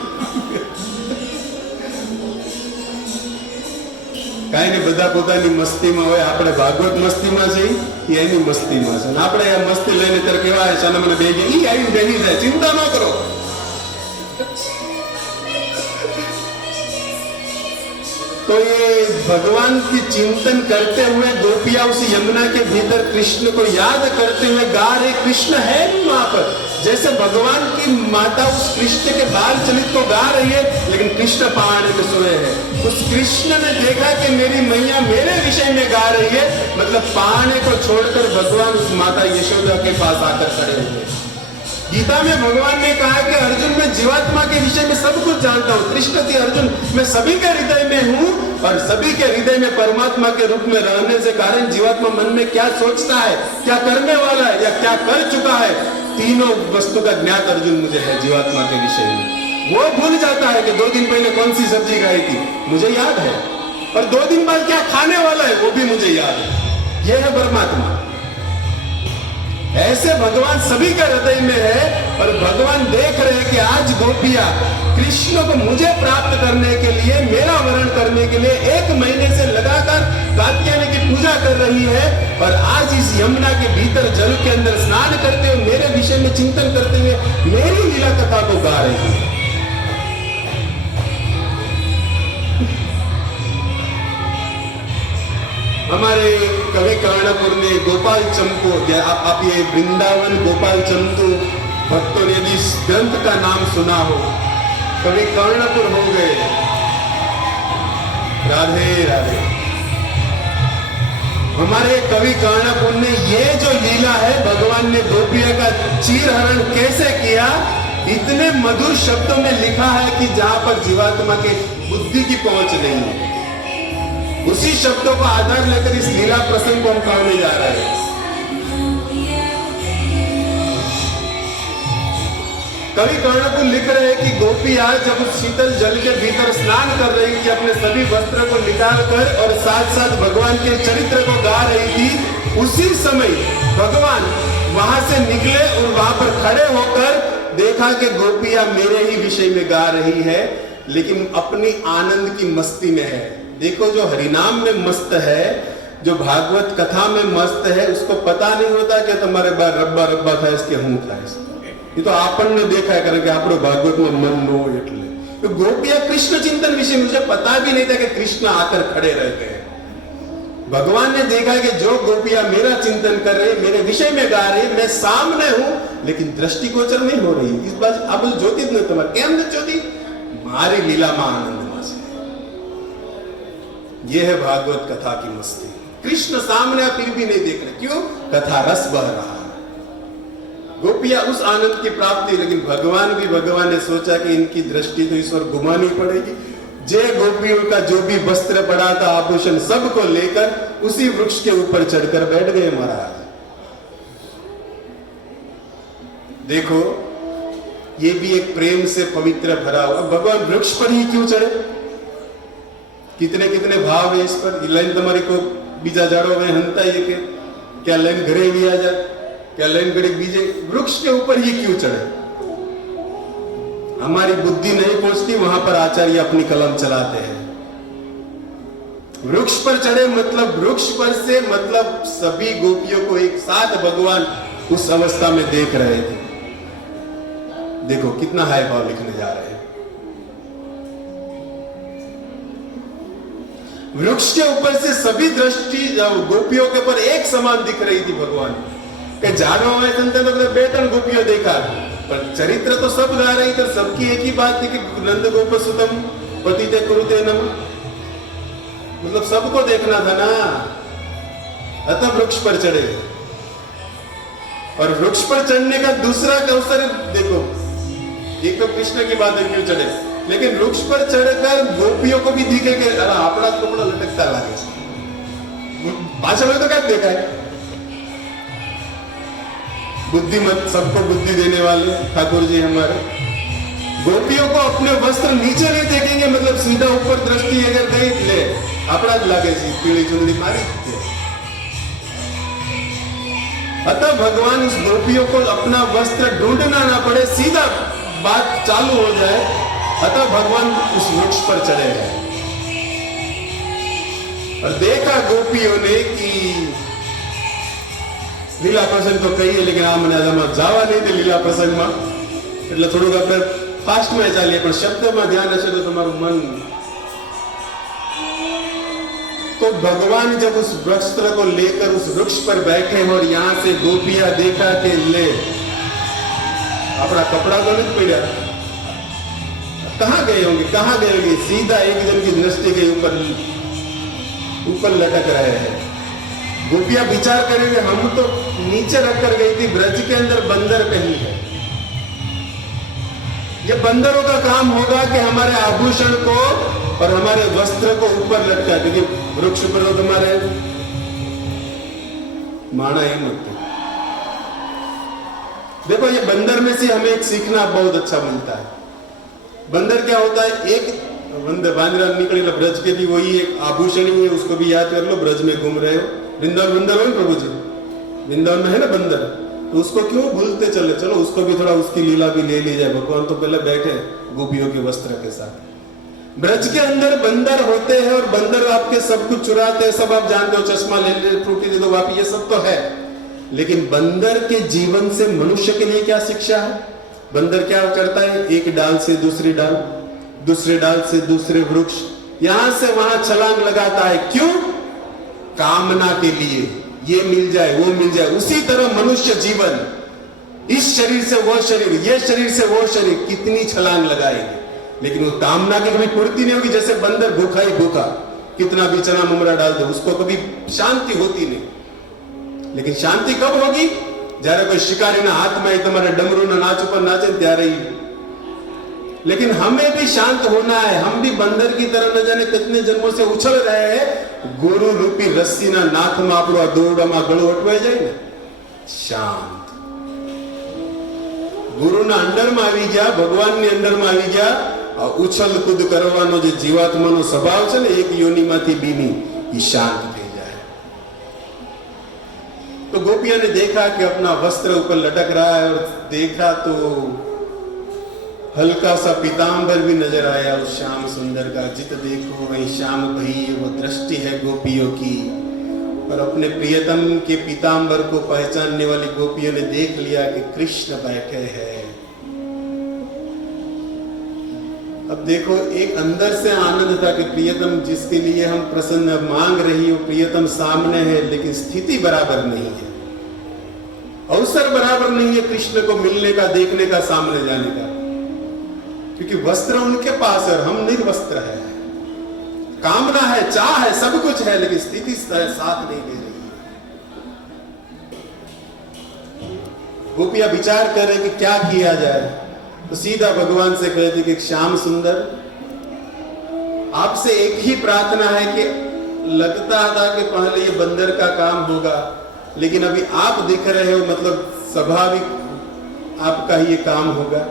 કાંઈ નહીં, બધા પોતાની મસ્તીમાં હોય, આપણે ભાગવત મસ્તીમાં છે એ એની મસ્તીમાં છે, આપણે આ મસ્તી લઈને ત્યારે કેવા છે મને બે ઈ આવીને બેસી જાય, चिंता न करो। तो ये भगवान की चिंतन करते हुए गोपियां उस यमुना के भीतर कृष्ण को याद करते हुए गा रहे। कृष्ण है नहीं वहां पर, जैसे भगवान की माता उस कृष्ण के बाल चलित को गा रही है, लेकिन कृष्ण पहाड़ में सोए हैं। उस कृष्ण ने देखा कि मेरी मैया मेरे विषय में गा रही है, मतलब पहाड़ को छोड़कर भगवान उस माता यशोदा के पास आकर खड़े हुए। गीता में भगवान ने कहा कि अर्जुन मैं जीवात्मा के विषय में सब कुछ जानता हूँ। कृष्ण थी अर्जुन, मैं सभी के हृदय में हूँ और सभी के हृदय में परमात्मा के रूप में रहने से कारण जीवात्मा मन में क्या सोचता है, क्या करने वाला है या क्या कर चुका है, तीनों वस्तु का ज्ञात अर्जुन मुझे है जीवात्मा के विषय में। वो भूल जाता है कि 2 दिन पहले कौन सी सब्जी खाई थी, मुझे याद है, और 2 दिन बाद क्या खाने वाला है वो भी मुझे याद है। यह है परमात्मा। ऐसे भगवान सभी के हृदय में है और भगवान देख रहे हैं कि आज गोपियां कृष्ण को मुझे प्राप्त करने के लिए, मेरा वर्ण करने के लिए 1 महीने से लगातार कात्यायनी की पूजा कर रही है, और आज इस यमुना के भीतर जल के अंदर स्नान करते हुए मेरे विषय चिंतन करते हुए मेरी लीला कथा को गा रही है। हमारे कवि कर्णपुर ने गोपाल चंपू, आप ये वृंदावन गोपाल चंपू भक्तों ने यदि इस ग्रंथ का नाम सुना हो, कवि कर्णपुर हो गए। राधे राधे। हमारे कवि कर्णपुर ने ये जो लीला है, भगवान ने गोपिया का चीरहरण कैसे किया, इतने मधुर शब्दों में लिखा है कि जहां पर जीवात्मा के बुद्धि की पहुंच नहीं है, उसी शब्दों का आधार लेकर इस लीला प्रसंग को हम कहने जा रहे हैं। कवि कर्णपुर लिख रहे हैं कि गोपियां जब उस शीतल जल के भीतर स्नान कर रही थी, अपने सभी वस्त्र को निकाल कर और साथ साथ भगवान के चरित्र को गा रही थी, उसी समय भगवान वहां से निकले और वहां पर खड़े होकर देखा कि गोपियां मेरे ही विषय में गा रही है, लेकिन अपनी आनंद की मस्ती में है। देखो, जो हरिनाम में मस्त है, जो भागवत कथा में मस्त है, उसको पता नहीं होता कि तुम्हारे बार रब्बा रब्बा था इसके हूं था इसके। ये तो आपन ने देखा है कारण कि आपरो भागवत में मन नो એટલે तो गोपियां कृष्ण चिंतन विषय मुझे पता भी नहीं था कि कृष्ण आकर खड़े रह गए। भगवान ने देखा कि जो गोपियां मेरा चिंतन कर रहे, मेरे विषय में गा रही, मैं सामने हूं लेकिन दृष्टिगोचर नहीं हो रही। इस बात आप ज्योति न तुम्हारे केम ज्योति मारी लीला में आनंद में से। यह है भागवत कथा की मस्ती। कृष्ण सामने आप फिर भी नहीं देख रहे, क्यों? कथा रस बह रहा है। गोपियां उस आनंद की प्राप्ति, लेकिन भगवान ने सोचा कि इनकी दृष्टि तो ईश्वर घुमानी पड़ेगी। जय गोपियों का जो भी वस्त्र पड़ा था, आभूषण, सबको लेकर उसी वृक्ष के ऊपर चढ़कर बैठ गए महाराज। देखो, ये भी एक प्रेम से पवित्र भरा हुआ। भगवान वृक्ष पर ही क्यों चढ़े? कितने कितने भाव है इस पर। लाइन तुम्हारी को बीजा जाड़ो में हंता ये के क्या लाइन घरे भी आ जाए, क्या लाइन घड़ी बीजे वृक्ष के ऊपर ही क्यों चढ़े? हमारी बुद्धि नहीं पहुंचती, वहां पर आचार्य अपनी कलम चलाते हैं। वृक्ष पर चढ़े मतलब वृक्ष पर से मतलब सभी गोपियों को एक साथ भगवान उस अवस्था में देख रहे थे। देखो कितना हाई भाव लिखने जा रहे हैं। वृक्ष के ऊपर से सभी दृष्टि गोपियों के ऊपर एक समान दिख रही थी भगवान के। जानो में संते तो बेटन गोपियों देखा, पर चरित्र तो सब गा रही, तो सबकी एक ही बात थी कि नंद गोप सुतम पतिते कुरुते नमः, मतलब सबको देखना था ना। अतः वृक्ष पर चढ़े, और वृक्ष पर चढ़ने का दूसरा अवसर देखो, एक तो कृष्ण की बात है क्यों चढ़े, लेकिन वृक्ष पर चढ़कर गोपियों को भी दिखे कि अरे अपना कपड़ा लटकता लगे। पाछड़ में तो क्या देखा है? बुद्धिमत, सबको बुद्धि देने वाले ठाकुर जी हमारे। गोपियों को अपने वस्त्र नीचे नहीं देखेंगे, मतलब सीधा ऊपर दृष्टि अगर गई ले अपना लगे पीली चुंदड़ी मारी। अतः भगवान उस गोपियों को अपना वस्त्र ढूंढना ना पड़े, सीधा बात चालू हो जाए। अतः भगवान उस वृक्ष पर चढ़े गए और देखा गोपियों ने कि लीला प्रसंग तो कही है, लेकिन आ મને जावा नहीं दे लीला प्रसंग में, એટલે થોડુંક આપણે ફાસ્ટ માં ચાલીએ, પણ શબ્દમાં ધ્યાન હશે તો તમારું મન। तो भगवान जब उस वस्त्र को लेकर उस वृक्ष पर बैठे और यहां से गोपियां देखा कि ले अपना कपड़ा तो नहीं पड़ा, कहां गए होंगे, कहां गए होंगे? सीधा एक जन की दृष्टि के ऊपर लटक रहे हैं। गोपियां विचार करेंगे हम तो नीचे रखकर गई थी, ब्रज के अंदर बंदर कहीं है। ये बंदरों का काम होगा कि हमारे आभूषण को और हमारे वस्त्र को ऊपर लटका, क्योंकि वृक्ष पर तो तुम्हारे माना ही मत। देखो, ये बंदर में से हमें एक सीखना बहुत अच्छा मिलता है। बंदर क्या होता है? एक बंदर बांद्रा निकले ब्रज के भी वही एक आभूषण ही है, उसको भी याद कर लो। ब्रज में घूम रहे हो, वृंदावन बंदर हो प्रभु जी, वृंदावन में है ना बंदर, तो उसको क्यों भूलते चले? चलो उसको भी थोड़ा उसकी लीला भी ले ली जाए। भगवान तो पहले बैठे गोपियों के वस्त्र के साथ। ब्रज के अंदर बंदर होते हैं और बंदर आपके सब कुछ चुराते हैं, सब आप जानते हो। चश्मा ले ले, फ्रूटी दे दो वापी, ये सब तो है। लेकिन बंदर के जीवन से मनुष्य के लिए क्या शिक्षा है? बंदर क्या करता है? एक डाल से दूसरी डाल, दूसरे डाल से दूसरे वृक्ष, यहां से वहां छलांग लगाता है। क्यों? कामना के लिए, ये मिल जाए वो मिल जाए। उसी तरह मनुष्य जीवन, इस शरीर से वो शरीर, ये शरीर से वो शरीर, कितनी छलांग लगाएंगे, लेकिन वो कामना की कभी पूर्ति नहीं होगी। जैसे बंदर भूखा ही भूखा, कितना भी चना मुमरा डाल दो उसको कभी शांति होती नहीं। लेकिन शांति कब होगी? जયારે कोई शिकारी ना हाथ में तुम्हारे डमरू ना नाच पर नाचे त्यारे ही। लेकिन हमें भी शांत होना है। हम भी बंदर की तरह न जाने कितने जन्मों से उछल रहे हैं। गुरु रूपी रस्सी ना नाथ में आपड़ा दौड़ा गळो अटवाई जाए ने, शांत गुरु ना अंडर में આવી ગયા, ભગવાન ની અંડર में આવી ગયા। આ ઉછલ કૂદ કરવાનો જે જીવાત્માનો સ્વભાવ છે ને, એક યોનિમાંથી બીની, એ શાंत થઈ જાય। तो गोपिया ने देखा कि अपना वस्त्र ऊपर लटक रहा है, और देखा तो हल्का सा पीतांबर भी नजर आया उस श्याम सुंदर का। जित देखो वही श्याम भई, वो दृष्टि है गोपियों की। और अपने प्रियतम के पीतांबर को पहचानने वाली गोपियों ने देख लिया कि कृष्ण बैठे हैं। अब देखो, एक अंदर से आनंद था कि प्रियतम जिसके लिए हम प्रसन्न मांग रही हो, प्रियतम सामने है, लेकिन स्थिति बराबर नहीं है, अवसर बराबर नहीं है कृष्ण को मिलने का, देखने का, सामने जाने का। क्योंकि वस्त्र उनके पास है और हम निर्वस्त्र है। कामना है, चाह है, सब कुछ है, लेकिन स्थिति साथ नहीं दे रही है। गोपियां विचार कर रहे कि क्या किया जाए। तो सीधा भगवान से कहते कि श्याम सुंदर, आपसे एक ही प्रार्थना है कि लगता था कि पहले ये बंदर का काम होगा, लेकिन अभी आप दिख रहे हो, मतलब स्वाभाविक आपका ही ये काम होगा।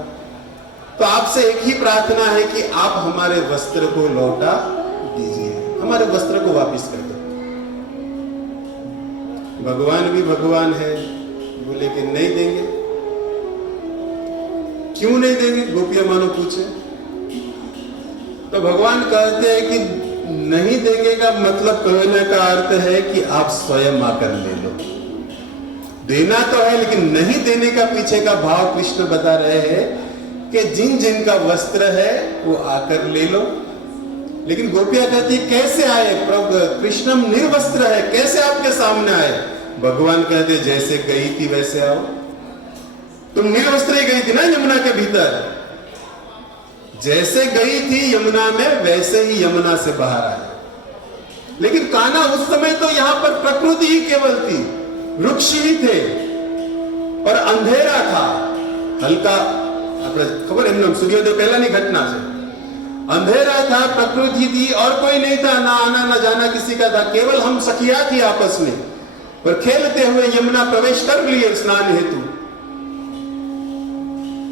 तो आपसे एक ही प्रार्थना है कि आप हमारे वस्त्र को लौटा दीजिए, हमारे वस्त्र को वापस कर दो। भगवान भी भगवान है, बोले कि नहीं देंगे। क्यों नहीं देंगे? गोपियां मानो पूछे। तो भगवान कहते हैं कि नहीं देंगे का मतलब, कहने का अर्थ है कि आप स्वयं आकर ले लो। देना तो है, लेकिन नहीं देने का पीछे का भाव कृष्ण बता रहे हैं कि जिन जिन का वस्त्र है वो आकर ले लो। लेकिन गोपियां कहती कैसे आए प्रभु? कृष्णम निर्वस्त्र है, कैसे आपके सामने आए? भगवान कहते जैसे गई थी वैसे आओ। तुम निर्वस्त्र ही गई थी ना यमुना के भीतर, जैसे गई थी यमुना में वैसे ही यमुना से बाहर आए। लेकिन कान्हा उस समय तो यहां पर प्रकृति ही केवल थी, वृक्ष ही थे और अंधेरा था हल्का। खबर है सूर्योदय पहला नहीं घटना से, अंधेरा था, प्रकृति थी और कोई नहीं था, ना आना ना जाना किसी का था, केवल हम सखिया थी आपस में। पर खेलते हुए यमुना प्रवेश कर लिए स्नान हेतु।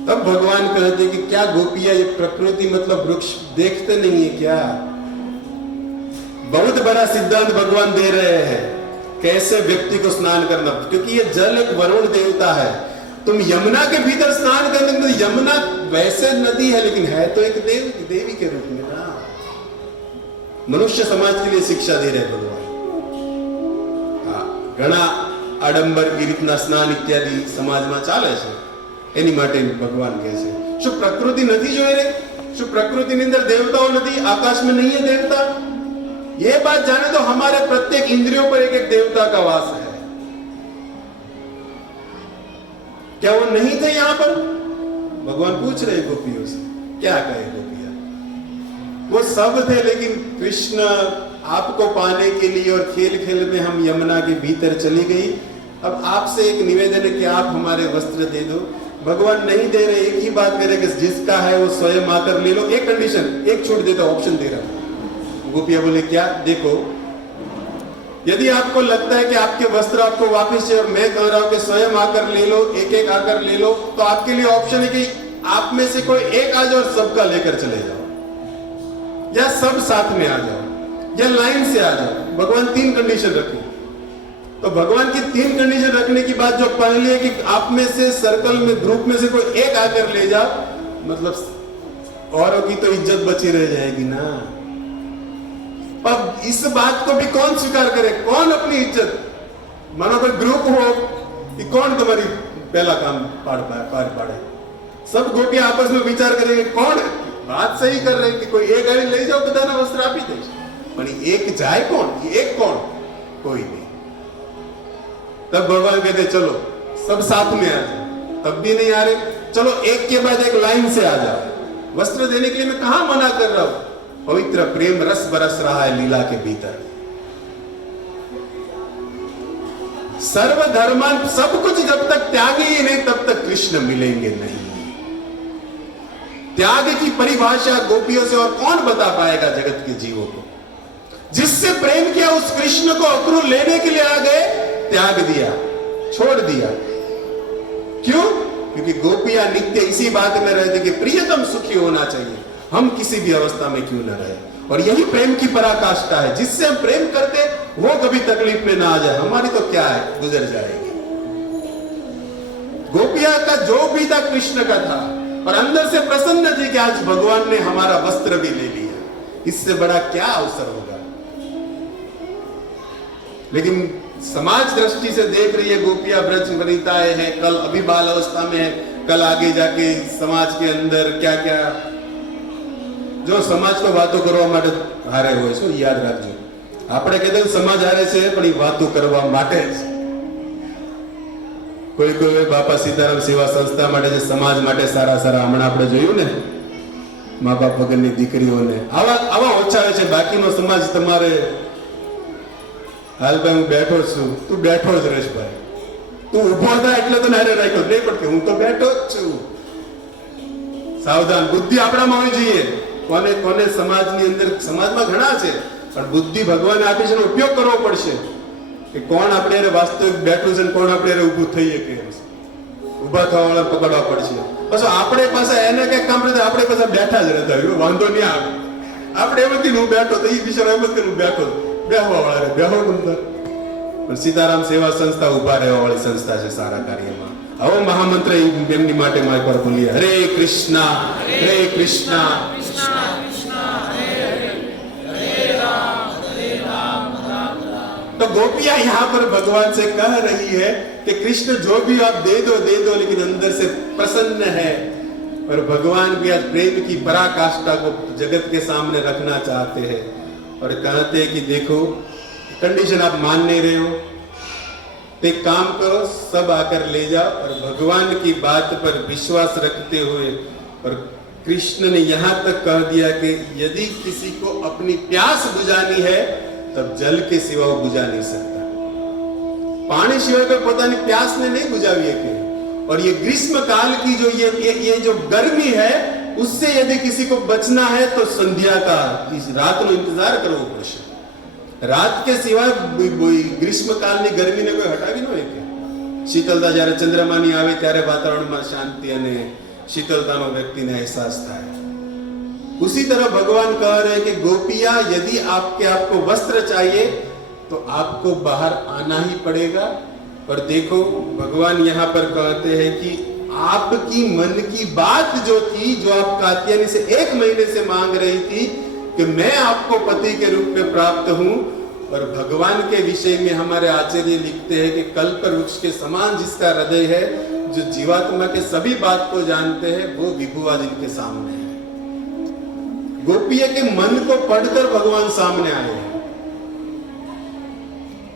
तब भगवान कहते कि क्या गोपियां ये प्रकृति मतलब वृक्ष देखते नहीं है क्या? बहुत बड़ा सिद्धांत भगवान दे रहे हैं कैसे व्यक्ति को स्नान करना, क्योंकि ये जल एक वरुण देवता है। तुम यमुना के भीतर स्नान करने में, यमुना वैसे नदी है लेकिन है तो एक देवी के रूप में ना। मनुष्य समाज के लिए शिक्षा दे रहे भगवान। घना आडंबर की रीतना स्नान इत्यादि समाज में चाले छे, एनी माटे भगवान કહે છે શું પ્રકૃતિ નથી જોઈ રે? શું પ્રકૃતિની અંદર દેવતાઓ નથી? આકાશ में नहीं है देवता? ये बात जाने तो हमारे प्रत्येक इंद्रियों पर एक एक देवता का वास है। क्या वो नहीं थे यहां पर? भगवान पूछ रहे गोपियों से, क्या कहे गोपियां? वो सब थे, लेकिन कृष्ण आपको पाने के लिए और खेल खेल में हम यमुना के भीतर चली गई। अब आपसे एक निवेदन है कि आप हमारे वस्त्र दे दो। भगवान नहीं दे रहे, एक ही बात कह रहे कि जिसका है वो स्वयं आकर ले लो। एक कंडीशन, एक छूट देता, ऑप्शन दे रहा। गोपिया बोले क्या? देखो, यदि आपको लगता है कि आपके वस्त्र आपको वापस चाहिए और मैं कह रहा हूं कि स्वयं आकर ले लो, एक एक आकर ले लो, तो आपके लिए ऑप्शन है कि आप में से कोई एक आ जाओ और सबका लेकर चले जाओ, या सब साथ में आ जाओ, या लाइन से आ जाओ। भगवान तीन कंडीशन रखे। तो भगवान की तीन कंडीशन रखने की बात जो पहली है कि आप में से सर्कल में, ग्रुप में से कोई एक आकर ले जाओ, मतलब औरों की तो इज्जत बची रह जाएगी ना। अब इस बात को भी कौन स्वीकार करे? कौन अपनी इज्जत? मानो कोई ग्रुप हो, कि कौन तुम्हारी पहला काम पाड़े। सब गोपियां आपस में विचार करेंगे कौन बात सही कर रहे हैं कि कोई एक गाड़ी ले जाओ बधाना वस्त्र आपी दे, पण एक जाए कौन, एक कौन, कोई नहीं। तब भगवान कहते चलो सब साथ में आ जाओ, तब भी नहीं आ रहे, चलो एक के बाद एक लाइन से आ जाओ। वस्त्र देने के लिए मैं कहां मना कर रहा हूं, पवित्र प्रेम रस बरस रहा है लीला के भीतर। सर्वधर्मान सब कुछ जब तक त्यागे ही नहीं तब तक कृष्ण मिलेंगे नहीं। त्याग की परिभाषा गोपियों से और कौन बता पाएगा जगत के जीवों को। जिससे प्रेम किया उस कृष्ण को अक्रूर लेने के लिए आ गए, त्याग दिया, छोड़ दिया। क्यों? क्योंकि गोपियां नित्य इसी बात में रहते कि प्रियतम सुखी होना चाहिए, हम किसी भी अवस्था में क्यों न रहे। और यही प्रेम की पराकाष्ठा है, जिससे हम प्रेम करते वो कभी तकलीफ में ना आ जाए, हमारी तो क्या है, गुजर जाएगी। गोपियां का जो भी था कृष्ण का था, और अंदर से प्रसन्न थी कि आज भगवान ने हमारा वस्त्र भी ले लिया, इससे बड़ा क्या अवसर होगा। लेकिन समाज दृष्टि से देख रही है गोपियां ब्रज वनिताएं हैं, कल अभी बाल अवस्था में है, कल आगे जाके समाज के अंदर क्या क्या जो समाज को वातो करवा माटे हारे होय छो, याद राखजो। આપણે કીધું સમાજ હારે છે પણ એ વાતો કરવા માટે જ। કોઈ કોઈ બાપા સીતારામ સેવા સંસ્થા માટે જે સમાજ માટે સારા સારા હમણાં આપણે જોયું ને, મા બાપ વગરની દીકરીઓને આવા ઓછા છે। બાકીનો સમાજ તમારે હાલ ભાઈ હું બેઠો છું, તું બેઠો જ રહેશ ભાઈ, તું ઉભો થા એટલે તો નારે રાખ્યો નહીં, પણ હું તો બેઠો જ છું। સાવધાન, બુદ્ધિ આપણામાં હોવી જોઈએ। કોને કોને સમાજની અંદર, સમાજમાં ઘણા છે પણ બુદ્ધિ ભગવાને આપી છે, ઉપયોગ કરવો પડશે કે કોણ આપણે એને વાસ્તવિક બેઠું છે, કોણ આપણે એને ઊભું થઈએ કે ઊભા થવા વાળા પકડવા પડશે। પછી આપણે પાસે એને કઈ કામ નથી, આપણે પાસે બેઠા જ રહેતા હોય, વાંધો નહીં આવે। આપણે એમ કે હું બેઠો તો એ બિચારો એમ કે હું બેઠો, બેહવા વાળા બેહો ગમતા। પણ સીતારામ સેવા સંસ્થા ઉભા રહેવા વાળી સંસ્થા છે સારા કાર્યમાં। આવો મહામંત્ર એમની માટે મારે પર બોલીએ, હરે કૃષ્ણ હરે કૃષ્ણ तो गोपियां यहाँ पर भगवान से कह रही है कि कृष्ण जो भी आप दे दो लेकिन अंदर से प्रसन्न है। और भगवान भी आज प्रेम की पराकाष्ठा को जगत के सामने रखना चाहते हैं और कहते हैं कि देखो कंडीशन आप मान नहीं रहे हो तो एक काम करो, सब आकर ले जाओ। और भगवान की बात पर विश्वास रखते हुए, और कृष्ण ने यहाँ तक कह दिया कि यदि किसी को अपनी प्यास बुझानी है तब जल के सिवा वो बुझा नहीं सकता, पानी सिवाय को पोतानी प्यास ने नहीं बुझावी है। और ये ग्रीष्म काल की जो ये जो गर्मी है, उससे यदि किसी को बचना है तो संध्या का, इस रात नो इंतजार करवो पड़शे। रात के सिवाय ग्रीष्म काल ની ગરમી ને કોઈ હટાવી ન હોય કે શીતળતા જ્યારે ચંદ્રમાની આવે ત્યારે વાતાવરણમાં શાંતિ અને શીતળતાનો વ્યક્તિને અહેસાસ થાય। उसी तरह भगवान कह रहे हैं कि गोपियां यदि आपको वस्त्र चाहिए तो आपको बाहर आना ही पड़ेगा। और देखो भगवान यहाँ पर कहते हैं कि आपकी मन की बात जो थी, जो आप कात्यायनी से 1 महीने से मांग रही थी कि मैं आपको पति के रूप में प्राप्त हूं। और भगवान के विषय में हमारे आचार्य लिखते हैं कि कल्प वृक्ष के समान जिसका हृदय है, जो जीवात्मा के सभी बात को जानते हैं, वो विभु आज इनके सामने है। गोपिया के मन को पढ़कर भगवान सामने आए हैं।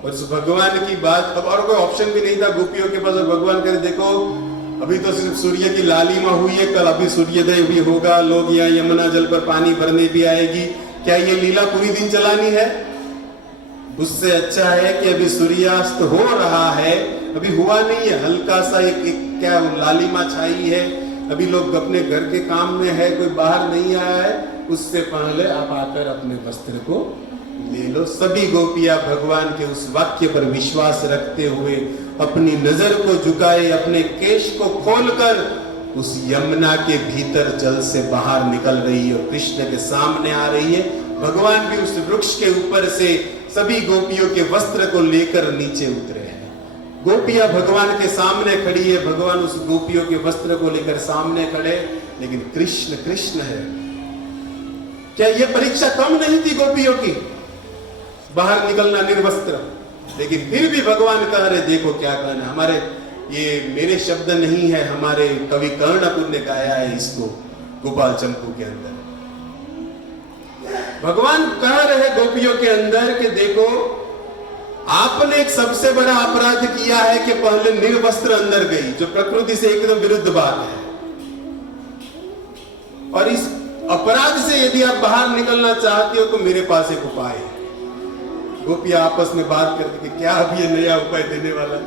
और उस भगवान की बात, अब और कोई ऑप्शन भी नहीं था गोपियों के पास। और भगवान करे देखो अभी तो सिर्फ सूर्य की लालिमा हुई है, कल अभी सूर्योदय भी होगा, लोग यहाँ यमुना जल पर पानी भरने भी आएगी, क्या ये लीला पूरी दिन चलानी है? उससे अच्छा है कि अभी सूर्यास्त हो रहा है, अभी हुआ नहीं है, हल्का सा एक क्या लालिमा छाई है, अभी लोग अपने घर के काम में है, कोई बाहर नहीं आया है, उससे पहले आप आकर अपने वस्त्र को ले लो। सभी गोपियां भगवान के उस वाक्य पर विश्वास रखते हुए अपनी नजर को झुकाए, अपने केश को खोलकर उस यमुना के भीतर जल से बाहर निकल रही है और कृष्ण के सामने आ रही है। भगवान भी उस वृक्ष के ऊपर से सभी गोपियों के वस्त्र को लेकर नीचे उतरे हैं। गोपियां भगवान के सामने खड़ी है, भगवान उस गोपियों के वस्त्र को लेकर सामने खड़े, लेकिन कृष्ण कृष्ण है। क्या यह परीक्षा कम नहीं थी गोपियों की, बाहर निकलना निर्वस्त्र? लेकिन फिर भी भगवान कह रहे देखो क्या कहना। हमारे ये मेरे शब्द नहीं है, हमारे कवि कर्णपुर ने गाया है इसको गोपाल चंपू के अंदर। भगवान कह रहे गोपियों के अंदर कि देखो, आपने एक सबसे बड़ा अपराध किया है कि पहले निर्वस्त्र अंदर गई, जो प्रकृति से एकदम विरुद्ध बात है। और इस अपराध से यदि आप बाहर निकलना चाहते हो तो मेरे पास एक उपाय है। गोपियां आपस में बात करती कि क्या अब ये नया उपाय देने वाला है?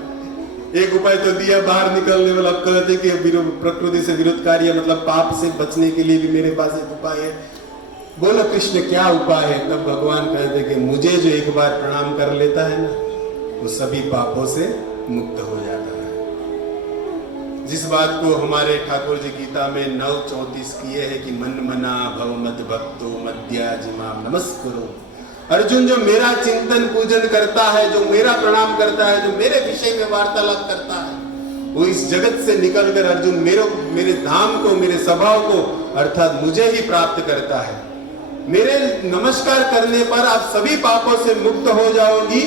एक उपाय तो दिया बाहर निकलने वाला, अब कहते कि प्रकृति से विरुद्ध कार्य मतलब पाप से बचने के लिए भी मेरे पास एक उपाय है। बोलो कृष्ण क्या उपाय है? तब भगवान कहते कि मुझे जो एक बार प्रणाम कर लेता है ना, वो सभी पापों से मुक्त हो जाता है। जिस बात को हमारे ठाकुर जी गीता में 9:34 किए है कि मन मना भव मद भक्तो मद्याजिमाम नमस्कुरु। अर्जुन जो मेरा चिंतन पूजन करता है, जो मेरा प्रणाम करता है, जो मेरे विषय में वार्तालाप करता है, वो इस जगत से निकलकर अर्जुन मेरे धाम को, मेरे स्वभाव को अर्थात मुझे ही प्राप्त करता है। मेरे नमस्कार करने पर आप सभी पापों से मुक्त हो जाओगी।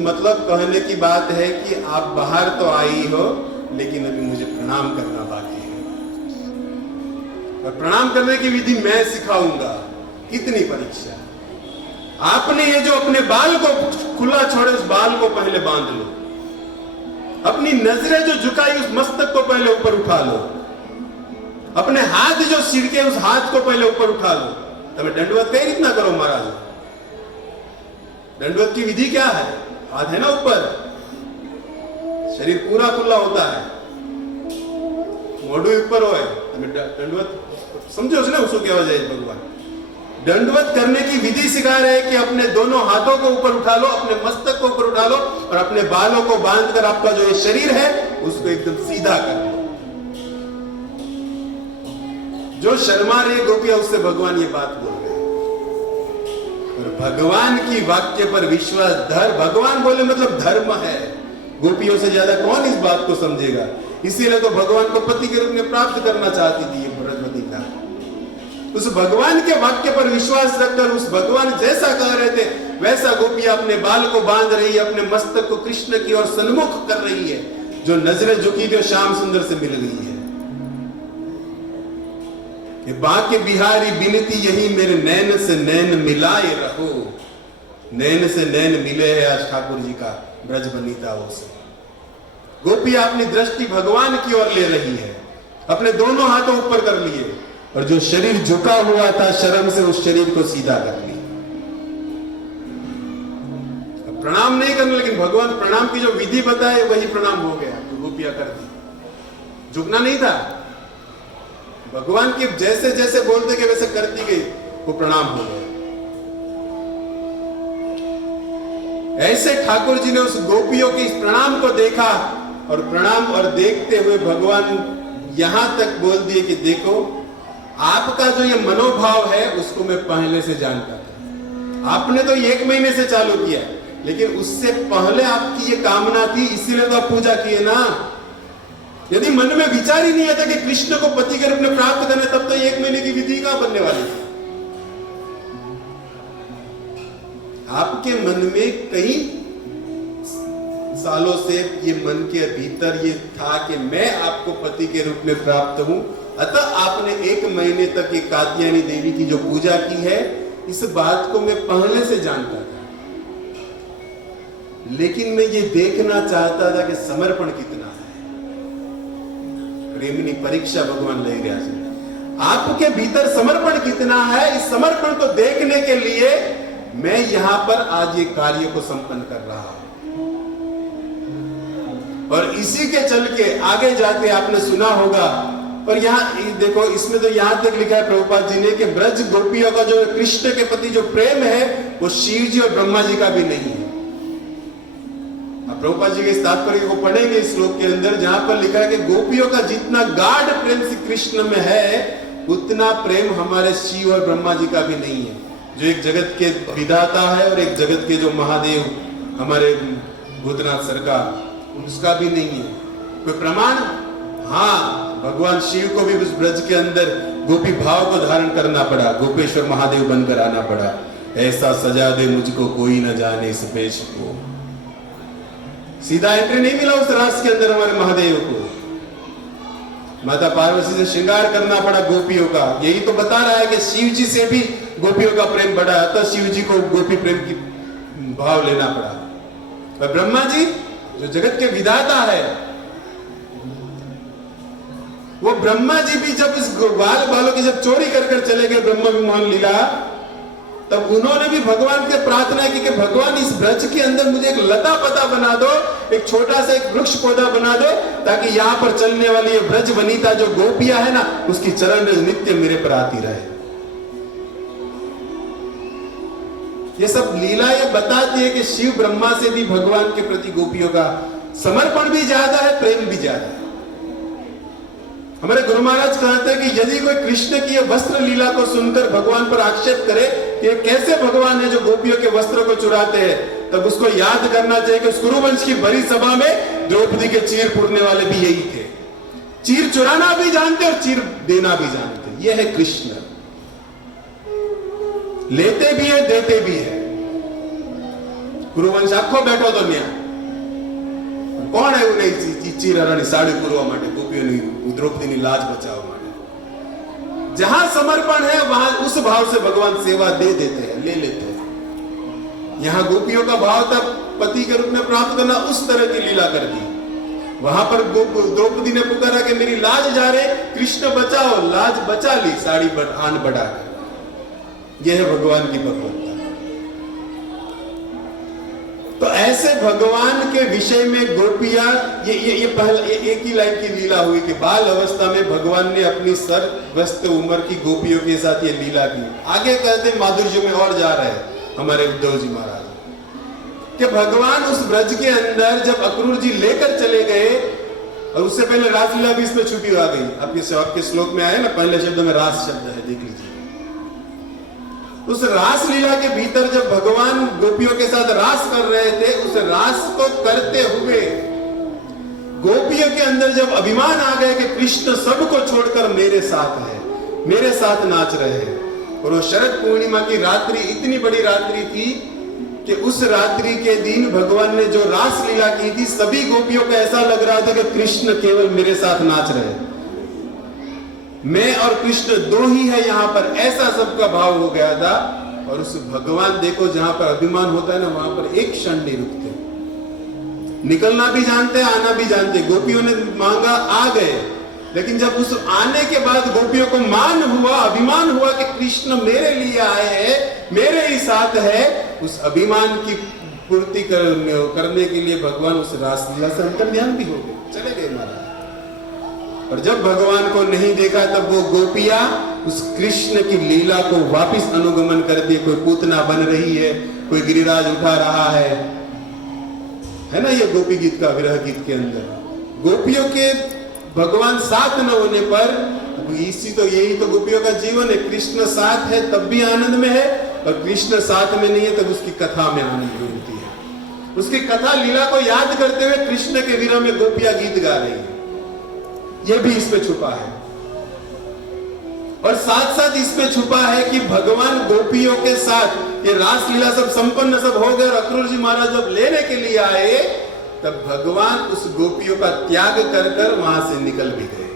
मतलब कहने की बात है कि आप बाहर तो आई हो, लेकिन अभी मुझे प्रणाम करना बाकी है। और प्रणाम करने की विधि मैं सिखाऊंगा। कितनी परीक्षा! आपने ये जो अपने बाल को खुला छोड़े, उस बाल को पहले बांध लो। अपनी नजरें जो झुकाई, उस मस्तक को पहले ऊपर उठा लो। अपने हाथ जो सिड़के, उस हाथ को पहले ऊपर उठा लो। तब दंडवत कई रीतना करो महाराज। दंडवत की विधि क्या है? हाथ है ना ऊपर, शरीर पूरा खुला होता है, मोढ़ू ऊपर हो। दंडवत समझो ना, उसको क्या हो जाए। भगवान दंडवत करने की विधि सिखा रहे हैं कि अपने दोनों हाथों को ऊपर उठा लो, अपने मस्तक को ऊपर उठा लो और अपने बालों को बांधकर आपका जो ये शरीर है उसको एकदम सीधा कर लो। जो शर्मा रही गोपियां, उससे भगवान ये बात बोल रहे हैं। और भगवान की वाक्य पर विश्वास धर, भगवान बोले मतलब धर्म है। गोपियों से ज्यादा कौन इस बात को समझेगा? इसीलिए तो भगवान को पति के रूप में प्राप्त करना चाहती थी ये ब्रजवती का। उस भगवान के वाक्य पर विश्वास रखकर, उस भगवान जैसा कह रहे थे वैसा गोपियां अपने बाल को बांध रही है, अपने मस्तक को कृष्ण की ओर सन्मुख कर रही है। जो नजरें झुकी थी श्याम सुंदर से मिल गई है। बाके बिहारी बिनती यही मेरे नैन से नैन मिलाए रहो। नैन से नैन मिले है आज ठाकुर जी का ब्रज बनीताओं से। गोपियां अपनी दृष्टि भगवान की ओर ले रही है, अपने दोनों हाथों ऊपर कर लिए और जो शरीर झुका हुआ था शर्म से, उस शरीर को सीधा कर लिया। प्रणाम नहीं करना, लेकिन भगवान प्रणाम की जो विधि बताए वही प्रणाम हो गया जो गोपियां कर दी। झुकना नहीं था, भगवान के जैसे जैसे बोलते गए वैसे करती गई, वो प्रणाम हो गया। ऐसे ठाकुर जी ने उस गोपियों के इस प्रणाम को देखा और प्रणाम और देखते हुए भगवान यहां तक बोल दिए कि देखो, आपका जो ये मनोभाव है उसको मैं पहले से जानता था। आपने तो 1 महीने से चालू किया, लेकिन उससे पहले आपकी ये कामना थी, इसीलिए तो आप पूजा किए ना। यदि मन में विचार ही नहीं आता कि कृष्ण को पति के रूप में प्राप्त करने, तब तो 1 महीने की विधि कहां बनने वाली थी? आपके मन में कई सालों से ये मन के भीतर ये था कि मैं आपको पति के रूप में प्राप्त हूं, अतः आपने 1 महीने तक ये कात्यायनी देवी की जो पूजा की है, इस बात को मैं पहले से जानता था। लेकिन मैं ये देखना चाहता था कि समर्पण कितना है। प्रेमिनी परीक्षा भगवान ले गया है, आपके भीतर समर्पण कितना है। इस समर्पण को देखने के लिए मैं यहां पर आज ये कार्य को संपन्न कर रहा हूं। और इसी के चल के आगे जाके आपने सुना होगा, और यहाँ देखो इसमें तो यहां तक लिखा है प्रभुपाद जी ने कि ब्रज गोपियों का जो कृष्ण के प्रति जो प्रेम है वो शिव जी और ब्रह्मा जी का भी नहीं है। आप प्रभुपाद जी के इस तात्पर्य को पढ़ेंगे इस श्लोक के अंदर, जहां पर लिखा है कि गोपियों का जितना गाढ़ प्रेम श्री कृष्ण में है, उतना प्रेम हमारे शिव और ब्रह्मा जी का भी नहीं है, जो एक जगत के विधाता है और एक जगत के जो महादेव हमारे भूतनाथ सरकार, उसका भी नहीं है कोई प्रमाण। हाँ, भगवान शिव को भी उस ब्रज के अंदर गोपी भाव को धारण करना पड़ा, गोपेश्वर महादेव बनकर आना पड़ा। ऐसा सजा दे मुझको कोई न जाने इस वेश को, सीधा एंट्री नहीं मिला उस रास के अंदर हमारे महादेव को। माता पार्वती से श्रृंगार करना पड़ा गोपियों का। यही तो बता रहा है कि शिव जी से भी गोपियों का प्रेम बढ़ा, अतः शिव जी को गोपी प्रेम की भाव लेना पड़ा। और ब्रह्मा जी जो जगत के विधाता है, वो ब्रह्मा जी भी जब इस ग्वाल बालों की जब चोरी कर कर चले गए ब्रह्म विमोहन लीला, तब उन्होंने भी भगवान से प्रार्थना की कि भगवान इस ब्रज के अंदर मुझे एक लता पता बना दो, एक छोटा सा एक वृक्ष पौधा बना दो, ताकि यहाँ पर चलने वाली ये ब्रज वनिता जो गोपियां है ना, उसकी चरण रज नित्य मेरे पर आती रहे। ये सब लीला ये बताती है कि शिव ब्रह्मा से भी भगवान के प्रति गोपियों का समर्पण भी ज्यादा है, प्रेम भी ज्यादा है। हमारे गुरु महाराज कहते हैं कि यदि कोई कृष्ण की वस्त्र लीला को सुनकर भगवान पर आक्षेप करे कि कैसे भगवान है जो गोपियों के वस्त्र को चुराते हैं, तब उसको याद करना चाहिए कि उस कुरुवंश की बड़ी सभा में द्रौपदी के चीर पुरने वाले भी यही थे। चीर चुराना भी जानते और चीर देना भी जानते। यह है कृष्ण, लेते भी है देते भी है। कुरुवंश आखो बैठो तो न्या કોણ આવ્યું નહીં ચીર હરાની સાડી પૂરવા માટે, ગોપીઓની દ્રૌપદીની લાજ બચાવવા માટે। जहां समर्पण है वहां उस भाव से भगवान सेवा दे देते हैं, ले लेते हैं। यहां गोपियों का भाव था पति के रूप में प्राप्त करना, उस तरह की लीला कर दी। वहां पर द्रौपदी ने पुकारा कि मेरी लाज जा रहे, कृष्ण बचाओ, लाज बचा ली साड़ी आन बढ़ाकर। यह है भगवान की भगवत्ता। तो ऐसे भगवान के विषय में गोपियां, ये पहला एक ही लाइन की लीला हुई कि बाल अवस्था में भगवान ने अपनी सर्वस्त उम्र की गोपियों के साथ ये लीला की। आगे कहते माधुर्य में और जा रहे हैं हमारे उद्धव जी महाराज कि भगवान उस ब्रज के अंदर जब अक्रूर जी लेकर चले गए, और उससे पहले रासलीला भी इसमें छुपी आ गई। आपके श्लोक में आया ना, पहले शब्द में रास शब्द है, देख लीजिए। उस रास लीला के भीतर जब भगवान गोपियों के साथ रास कर रहे थे, उस रास को करते हुए गोपियों के अंदर जब अभिमान आ गए कि कृष्ण सबको छोड़कर मेरे साथ है, मेरे साथ नाच रहे हैं। और वो शरद पूर्णिमा की रात्रि इतनी बड़ी रात्रि थी कि उस रात्रि के दिन भगवान ने जो रास लीला की थी, सभी गोपियों को ऐसा लग रहा था कि कृष्ण केवल मेरे साथ नाच रहे हैं, मैं और कृष्ण दो ही है यहाँ पर, ऐसा सबका भाव हो गया था। और उस भगवान देखो जहां पर अभिमान होता है ना, वहां पर एक क्षण नहीं रुकते। निकलना भी जानते, आना भी जानते। गोपियों ने मांगा, आ गए, लेकिन जब उस आने के बाद गोपियों को मान हुआ, अभिमान हुआ कि कृष्ण मेरे लिए आए हैं, मेरे ही साथ है, उस अभिमान की पूर्ति करने के लिए भगवान उस रासलीला से अंतर्ध्यान भी हो गए, चले गए महाराज। और जब भगवान को नहीं देखा, तब वो गोपियां उस कृष्ण की लीला को वापस अनुगमन करती है। कोई पूतना बन रही है, कोई गिरिराज उठा रहा है ना, ये गोपी गीत का विरह गीत के अंदर गोपियों के भगवान साथ न होने पर, यही तो गोपियों का जीवन है। कृष्ण साथ है तब भी आनंद में है, और कृष्ण साथ में नहीं है तब उसकी कथा में आनंद होती है। उसकी कथा लीला को याद करते हुए कृष्ण के विरह में गोपियां गीत गा रही है। यह भी इसमें छुपा है। और साथ साथ इसमें छुपा है कि भगवान गोपियों के साथ ये रासलीला सब संपन्न सब हो गए, और अक्रूर जी महाराज जब लेने के लिए आए, तब भगवान उस गोपियों का त्याग कर कर वहां से निकल भी गए।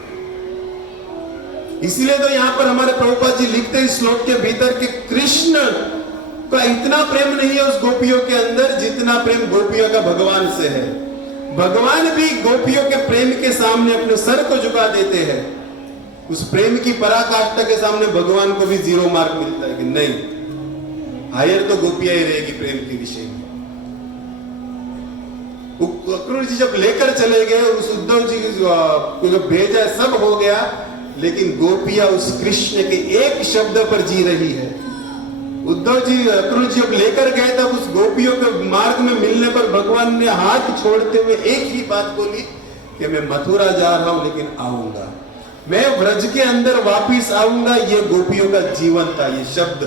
इसलिए तो यहां पर हमारे प्रभुपाद जी लिखते हैं श्लोक के भीतर कि कृष्ण का इतना प्रेम नहीं है उस गोपियों के अंदर जितना प्रेम गोपियों का भगवान से है। भगवान भी गोपियों के प्रेम के सामने अपने सर को झुका देते हैं। उस प्रेम की पराकाष्ठा के सामने भगवान को भी 0 मार्क मिलता है कि नहीं, हायर तो गोपियां ही रहेगी प्रेम के विषय में। अक्रूर जी जब लेकर चले गए, उस उद्धव जी को जो भेजा सब हो गया, लेकिन गोपियां उस कृष्ण के एक शब्द पर जी रही है। उद्धव जी अक्रूर जी जब लेकर गए, तब उस गोपियों के मार्ग में मिलने पर भगवान ने हाथ छोड़ते हुए एक ही बात बोली कि मैं मथुरा जा रहा हूं, लेकिन आऊंगा, मैं ब्रज के अंदर वापिस आऊंगा। ये गोपियों का जीवन था। ये शब्द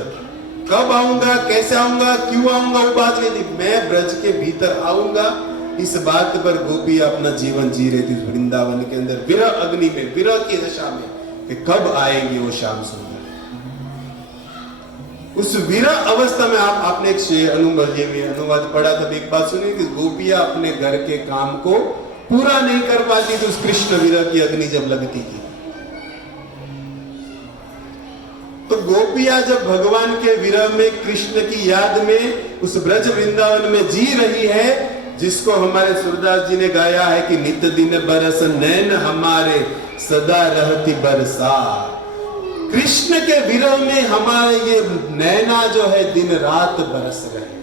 कब आऊंगा, कैसे आऊंगा, क्यों आऊंगा, वो बात नहीं थी। मैं ब्रज के भीतर आऊंगा, इस बात पर गोपियां अपना जीवन जी रही थी वृंदावन के अंदर, विरह अग्नि में, विरह की दशा में, कि कब आएंगे वो श्याम सुंदर। उस विरह अवस्था में आपने एक अनुवाद पढ़ा था, एक बात सुनी कि गोपियां अपने घर के काम को पूरा नहीं कर पाती तो उस कृष्ण विरह की अग्नि जब लगती थी, तो गोपियां जब भगवान के विरह में कृष्ण की याद में उस ब्रज वृंदावन में जी रही है, जिसको हमारे सूरदास जी ने गाया है कि नित दिन बरस नैन हमारे सदा रहती बरसा। कृष्ण के विरह में हमारे ये नैना जो है दिन रात बरस रहे हैं।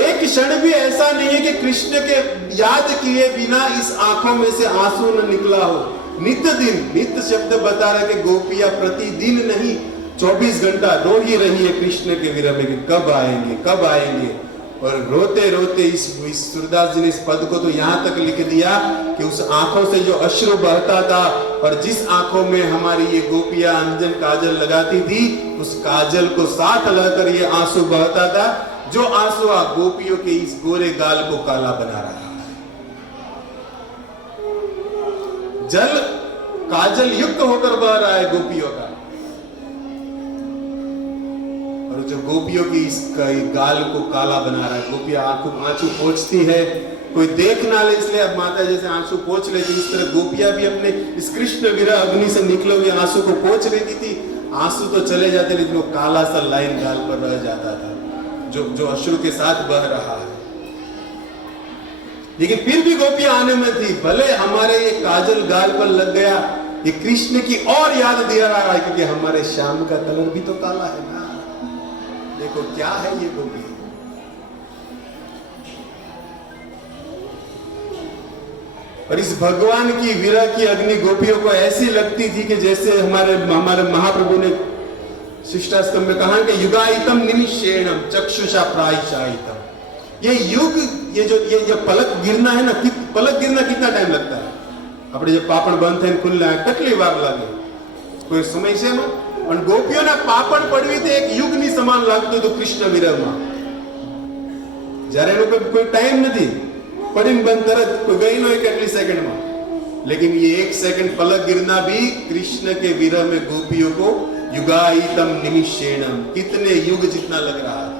एक क्षण भी ऐसा नहीं है कि कृष्ण के याद किए बिना इस आंखों में से आंसू न निकला हो। नित दिन, नित शब्द बता रहे कि गोपियां प्रतिदिन नहीं 24 घंटा रो ही रही है कृष्ण के विरह में कि कब आएंगे कब आएंगे। और रोते रोते इस सूरदास जी ने इस पद को तो यहां तक लिख दिया कि उस आंखों से जो अश्रु बहता था और जिस आंखों में हमारी ये गोपियां अंजन काजल लगाती थी, उस काजल को साथ लगाकर ये आंसू बहता था, जो आंसू गोपियों के इस गोरे गाल को काला बना रहा है। जल काजल युक्त होकर बह रहा है गोपियों का, और जो गोपियों की इस गाल को काला बना रहा है। गोपियां आंसू पोंछती है, कोई देख ना ले इसलिए अब माता जैसे आंसू पोंछ लेती, इस तरह गोपियां भी अपने इस कृष्ण विरह अग्नि से निकले हुए आंसू को पोंछ लेती थी। आंसू तो चले जाते लेकिन वो काला सा लाइन गाल पर रह जाता था, जो अश्रु के साथ बह रहा है। लेकिन फिर भी गोपियां आने में थी, भले हमारे ये काजल गाल पर लग गया, ये कृष्ण की और याद दिया रहा है क्योंकि हमारे श्याम का कलर भी तो काला है ना। देखो क्या है ये गोपी। और इस भगवान की विरह की अग्नि गोपियों को ऐसी लगती थी कि जैसे हमारे महाप्रभु ने शिष्टाष्टकम में कहा कि युगायितम निमिषेणम चक्षुषा प्रायशायितम। ये युग, ये पलक गिरना है ना, पलक गिरना कितना टाइम लगता है? अपने जब पापड़ बंद थे खुलना है કેટલી વાર લાગે, કોઈ સમય છે એમાં? પણ ગોપીઓના પાપડ પડવી તે એક યુગની સમાન લાગતું હતું કૃષ્ણ વિરહમાં, જ્યારે એનો કોઈ ટાઈમ નથી, પડીને બંધ તરત કોઈ ગઈ નો કેટલી સેકન્ડમાં। लेकिन ये एक सेकंड पलक गिरना भी कृष्ण के विरह में गोपियों को युगायितम निमिषेणम, कितने युग जितना लग रहा था।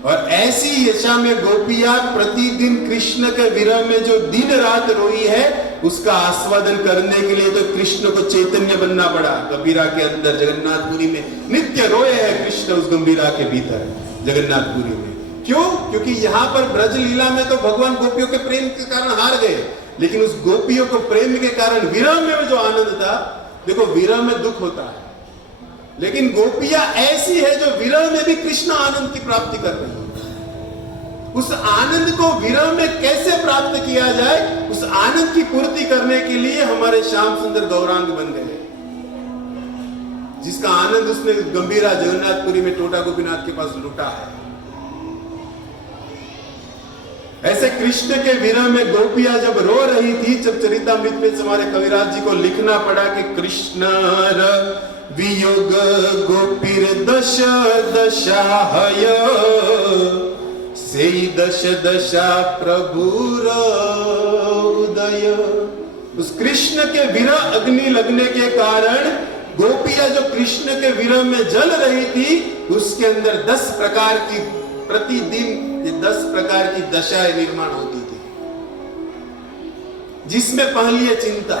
और ऐसी यशा में गोपियां प्रतिदिन कृष्ण के विरह में जो दिन रात रोई है, उसका आस्वादन करने के लिए तो कृष्ण को चैतन्य बनना पड़ा। गंभीरा के अंदर जगन्नाथपुरी में नित्य रोए है कृष्ण, उस गंभीरा के भीतर जगन्नाथपुरी में। क्यों? क्योंकि यहाँ पर ब्रज लीला में तो भगवान गोपियों के प्रेम के कारण हार गए, लेकिन उस गोपियों को प्रेम के कारण विरह में जो आनंद था, देखो विरह में दुख होता है, लेकिन गोपियां ऐसी है जो विरह में भी कृष्ण आनंद की प्राप्ति कर रही है। उस आनंद को विरह में कैसे प्राप्त किया जाए, उस आनंद की पूर्ति करने के लिए हमारे श्याम सुंदर गौरांग बन गए, जिसका आनंद उसने गंभीरा जगन्नाथपुरी में टोटा गोपीनाथ के पास लुटा है। ऐसे कृष्ण के विरह में गोपियां जब रो रही थी, जब चरितामृत में हमारे कविराज जी को लिखना पड़ा कि कृष्ण वियोग गोपीर दश दशाहय से दश दशा प्रभुर उदय। उस कृष्ण के विरह अग्नि लगने के कारण गोपियां जो कृष्ण के विरह में जल रही थी, उसके अंदर 10 प्रकार की प्रतिदिन ये 10 प्रकार की दशाएं निर्माण होती थी, जिसमें पहली है चिंता।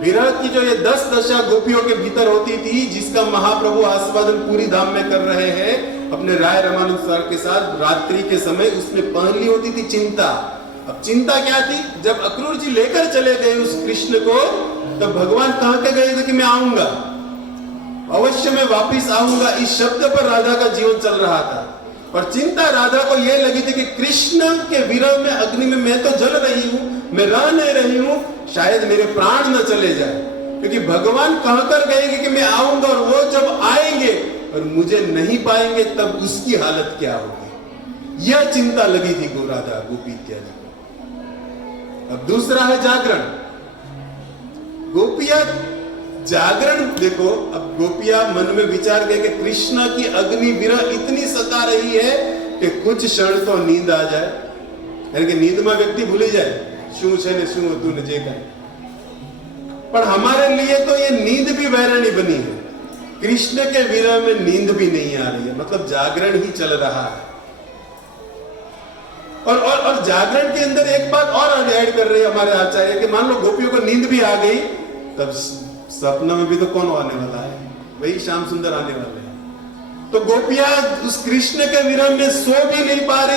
विरह की जो ये 10 दशा गोपियों के भीतर होती थी, जिसका महाप्रभु आस्वादन पूरी धाम में कर रहे हैं अपने राय रामानुसार के साथ रात्रि के समय, उसमें पहली होती थी चिंता। अब चिंता क्या थी? जब अक्रूर जी लेकर चले गए उस कृष्ण को, तब भगवान कहां के गए थे कि मैं आऊंगा, अवश्य मैं वापिस आऊंगा, इस शब्द पर राधा का जीवन चल रहा था। और चिंता राधा को यह लगी थी कि कृष्ण के विरह में अग्नि में मैं तो जल रही हूं, मैं रह नहीं रही हूं, शायद मेरे प्राण न चले जाए, क्योंकि भगवान कहकर गए कि मैं आऊंगा, और वो जब आएंगे और मुझे नहीं पाएंगे तब उसकी हालत क्या होगी। यह चिंता लगी थी राधा गोपी इत्यादि को। अब दूसरा है जागरण। गोपियां जागरण, देखो अब गोपियां मन में विचार गए कि कृष्ण की अग्नि विरह इतनी सता रही है कि कुछ क्षण तो नींद आ जाए, यानी कि नींद में व्यक्ति भूली जाए શું છે ને શું હતું ને જે કાંઈ, पर हमारे लिए तो ये नींद भी वैरणी बनी है। कृष्ण के विरह में नींद भी नहीं आ रही है, मतलब जागरण ही चल रहा है। और जागरण के अंदर एक बात और ऐड कर रहे हैं हमारे आचार्य कि मान लो गोपियों को नींद भी आ गई, तब सपना में भी तो कौन आने वाला है? वही श्याम सुंदर आने वाले हैं। तो गोपियां उस कृष्ण के विरह में सो भी नहीं पा रही।